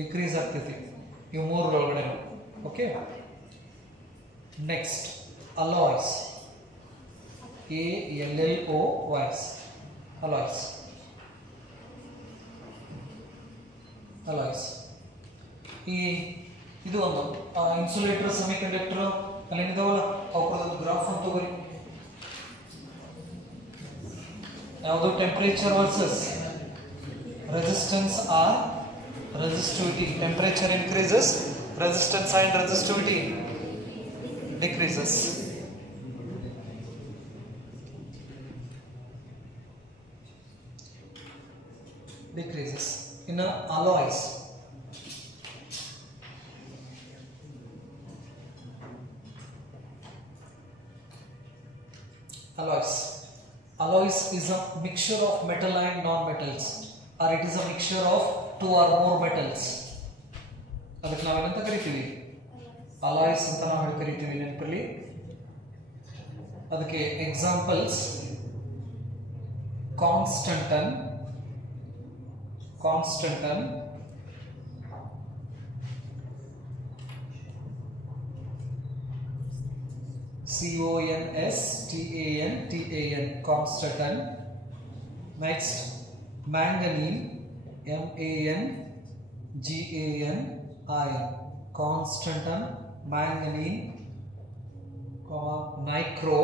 ಡಿಕ್ರೀಸ್ ಆಗ್ತೈತಿ. ಇವು ಮೂರು ಒಳಗಡೆ. Okay, next alloys. ALLOYS, alloys. Alloys ಇದು ಒಂದು ಇನ್ಸುಲೇಟರ್, ಸೆಮಿ ಕಂಡಕ್ಟರ್ ಅಲ್ಲಿ ಏನಿದಾವಲ್ಲ ಅವ್ರದ್ದು ಗ್ರಾಫ್ ಅಂತ ತಗೋರಿ. ಯಾವುದು? Temperature versus resistance or resistivity. Temperature increases, resistance and resistivity decreases. Decreases. In alloys, alloys is a mixture of metal and non-metals, or it is a mixture of two or more metals. ಅದಕ್ಕೆ ನಾವೇನಂತ ಕರಿತೀವಿ? alloys ಅಂತ ನಾವು ಕರಿತೀವಿ. ನೆನಪಲ್ಲಿ ಅದಕ್ಕೆ examples ಕಾನ್ಸ್ಟಂಟನ್, constantan, CONSTANTAN, constantan. Next, manganene, MANGANE, iron, constantan, manganene, nicro.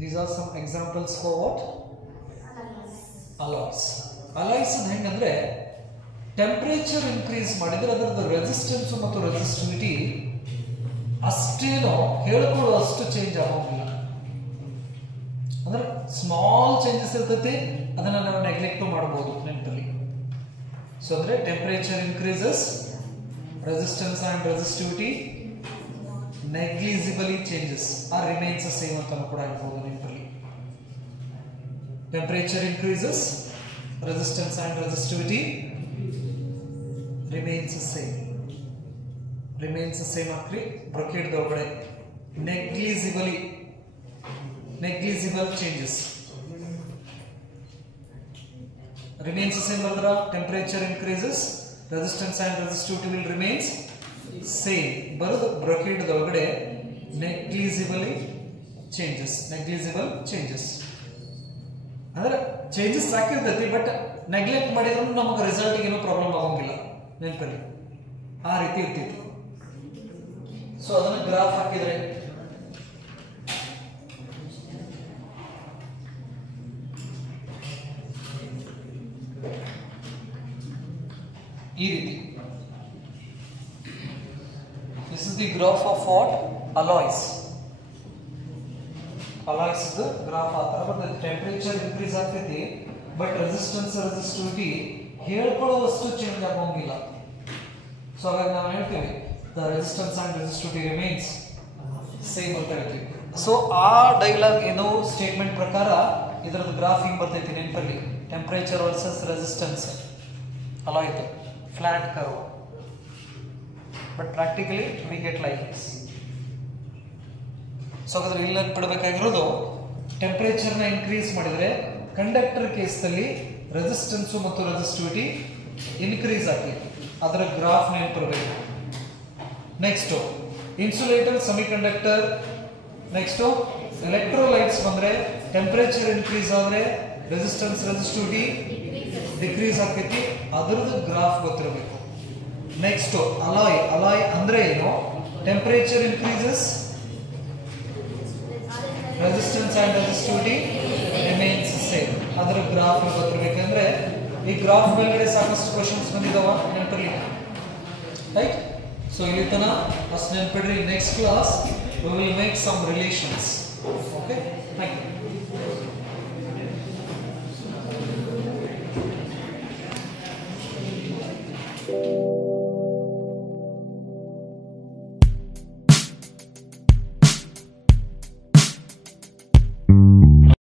These are some examples for what? Alloys. Alloys ಹೆಂಗಂದ್ರೆ temperature increase ಮಾಡಿದ್ರೆ ಅದರ ರೆಸಿಸ್ಟೆನ್ಸ್ ಮತ್ತು ರೆಸಿಸ್ಟಿವಿಟಿ ಅಷ್ಟೇನೋ ಹೇಳ್ಕೊಳ್ಳುವಷ್ಟು ಚೇಂಜ್ ಆಗೋದಿಲ್ಲ. ಅಂದ್ರೆ ಸ್ಮಾಲ್ ಚೇಂಜಸ್ ಇರ್ತೈತಿ, ಅದನ್ನ ನಾವು ನೆಗ್ಲೆಕ್ಟ್ ಮಾಡಬಹುದು ನೆನಪಲ್ಲಿ. ಸೊ ಅಂದ್ರೆ temperature increases, resistance and resistivity negligibly changes or remains the same ಅಂತ ಕೂಡ ಹೇಳ್ಬೋದು ನೆನಪಲ್ಲಿ. Temperature increases, resistance and resistivity remains the same. ಹಾಕ್ರಿ ಬ್ರಾಕೆಟ್ ಒಳಗಡೆ. negligible changes. remains the same ಬರೆದ್ರ temperature increases, resistance and resistivity will remains same. ಬರೋದು bracket ಒಳಗಡೆ negligible changes ಅಂದ್ರೆ ಚೇಂಜಸ್ ಆಗಿರ್ತೈತಿ, ಬಟ್ ನೆಗ್ಲೆಕ್ಟ್ ಮಾಡಿದ್ರು ನಮಗೆ ರಿಸಲ್ಟ್ ಏನೂ ಪ್ರಾಬ್ಲಮ್ ಆಗೋಂಗಿಲ್ಲ ನೆನಪಲ್ಲಿ. ಆ ರೀತಿ ಇರ್ತೈತಿ. ಸೊ ಅದನ್ನ ಗ್ರಾಫ್ ಹಾಕಿದ್ರೆ ಈ ರೀತಿ. This is the graph of what? Alloys. Alloys is the graph. But the temperature increase ಆಗ್ತೈತಿ, ಬಟ್ ರೆಸಿಸ್ಟೆನ್ಸ್ ರೆಸಿಸ್ಟಿವಿಟಿ ಹೇಳ್ಕೊಳ್ಳುವಷ್ಟು ಚೇಂಜ್ ಆಗೋಂಗಿಲ್ಲ. ಸೊ ಹಾಗಾಗಿ ನಾವು ಹೇಳ್ತೀವಿ the resistance and resistivity remains same ಅಂತ ಹೇಳ್ತೀವಿ. ಸೊ ಆ ಡೈಲಾಗ್ ಏನೋ ಸ್ಟೇಟ್ಮೆಂಟ್ ಪ್ರಕಾರ ಇದರದ್ದು ಗ್ರಾಫ್ ಹಿಂಗೆ ಬರ್ತೈತಿ ನೆನಪಲ್ಲಿ, ಟೆಂಪರೇಚರ್ ವರ್ಸಸ್ ರೆಸಿಸ್ಟೆನ್ಸ್ ಅಲ್ಲ ಆಯ್ತು flat curve, but practically we get like this. So ಹಾಗಾದ್ರೆ ಇಲ್ಲಿ ಬಿಡಬೇಕಾಗಿರೋದು ಟೆಂಪರೇಚರ್ನ ಇನ್ಕ್ರೀಸ್ ಮಾಡಿದರೆ ಕಂಡಕ್ಟರ್ ಕೇಸ್ನಲ್ಲಿ ರೆಸಿಸ್ಟೆನ್ಸು ಮತ್ತು ರೆಸಿಸ್ಟಿವಿಟಿ ಇನ್ಕ್ರೀಸ್ ಆಗ್ತೈತಿ, ಅದರ ಗ್ರಾಫ್ ನೆನಪಿರಬೇಕು. Next insulator, semiconductor, next electrolytes ಬಂದರೆ ಟೆಂಪರೇಚರ್ ಇನ್ಕ್ರೀಸ್ ಆದರೆ ರೆಸಿಸ್ಟೆನ್ಸ್ ರೆಸಿಸ್ಟಿವಿಟಿ ಡಿಕ್ರೀಸ್ ಆಗ್ತೈತಿ, ಅದರದ್ದು ಗ್ರಾಫ್ ಗೊತ್ತಿರಬೇಕು. ನೆಕ್ಸ್ಟು ಅಲಾಯ್, ಅಲಾಯ್ ಅಂದರೆ ಏನು? Temperature increases, resistance and resistivity remains same, ಅದರ ಗ್ರಾಫ್ ಗೊತ್ತಿರಬೇಕಂದ್ರೆ ಈ ಗ್ರಾಫ್ ಮೇಲ್ಗಡೆ ಸಾಕಷ್ಟು ಕ್ವಶನ್ಸ್ ಬಂದಿದ್ದಾವ ನೆನಪಿರಲಿ, ರೈಟ್? ಸೊ ಇಲ್ಲಿ ತನಕ ಅಷ್ಟು ನೆನಪಿಡ್ರಿ. Next class we will make some relations. Okay, thank you.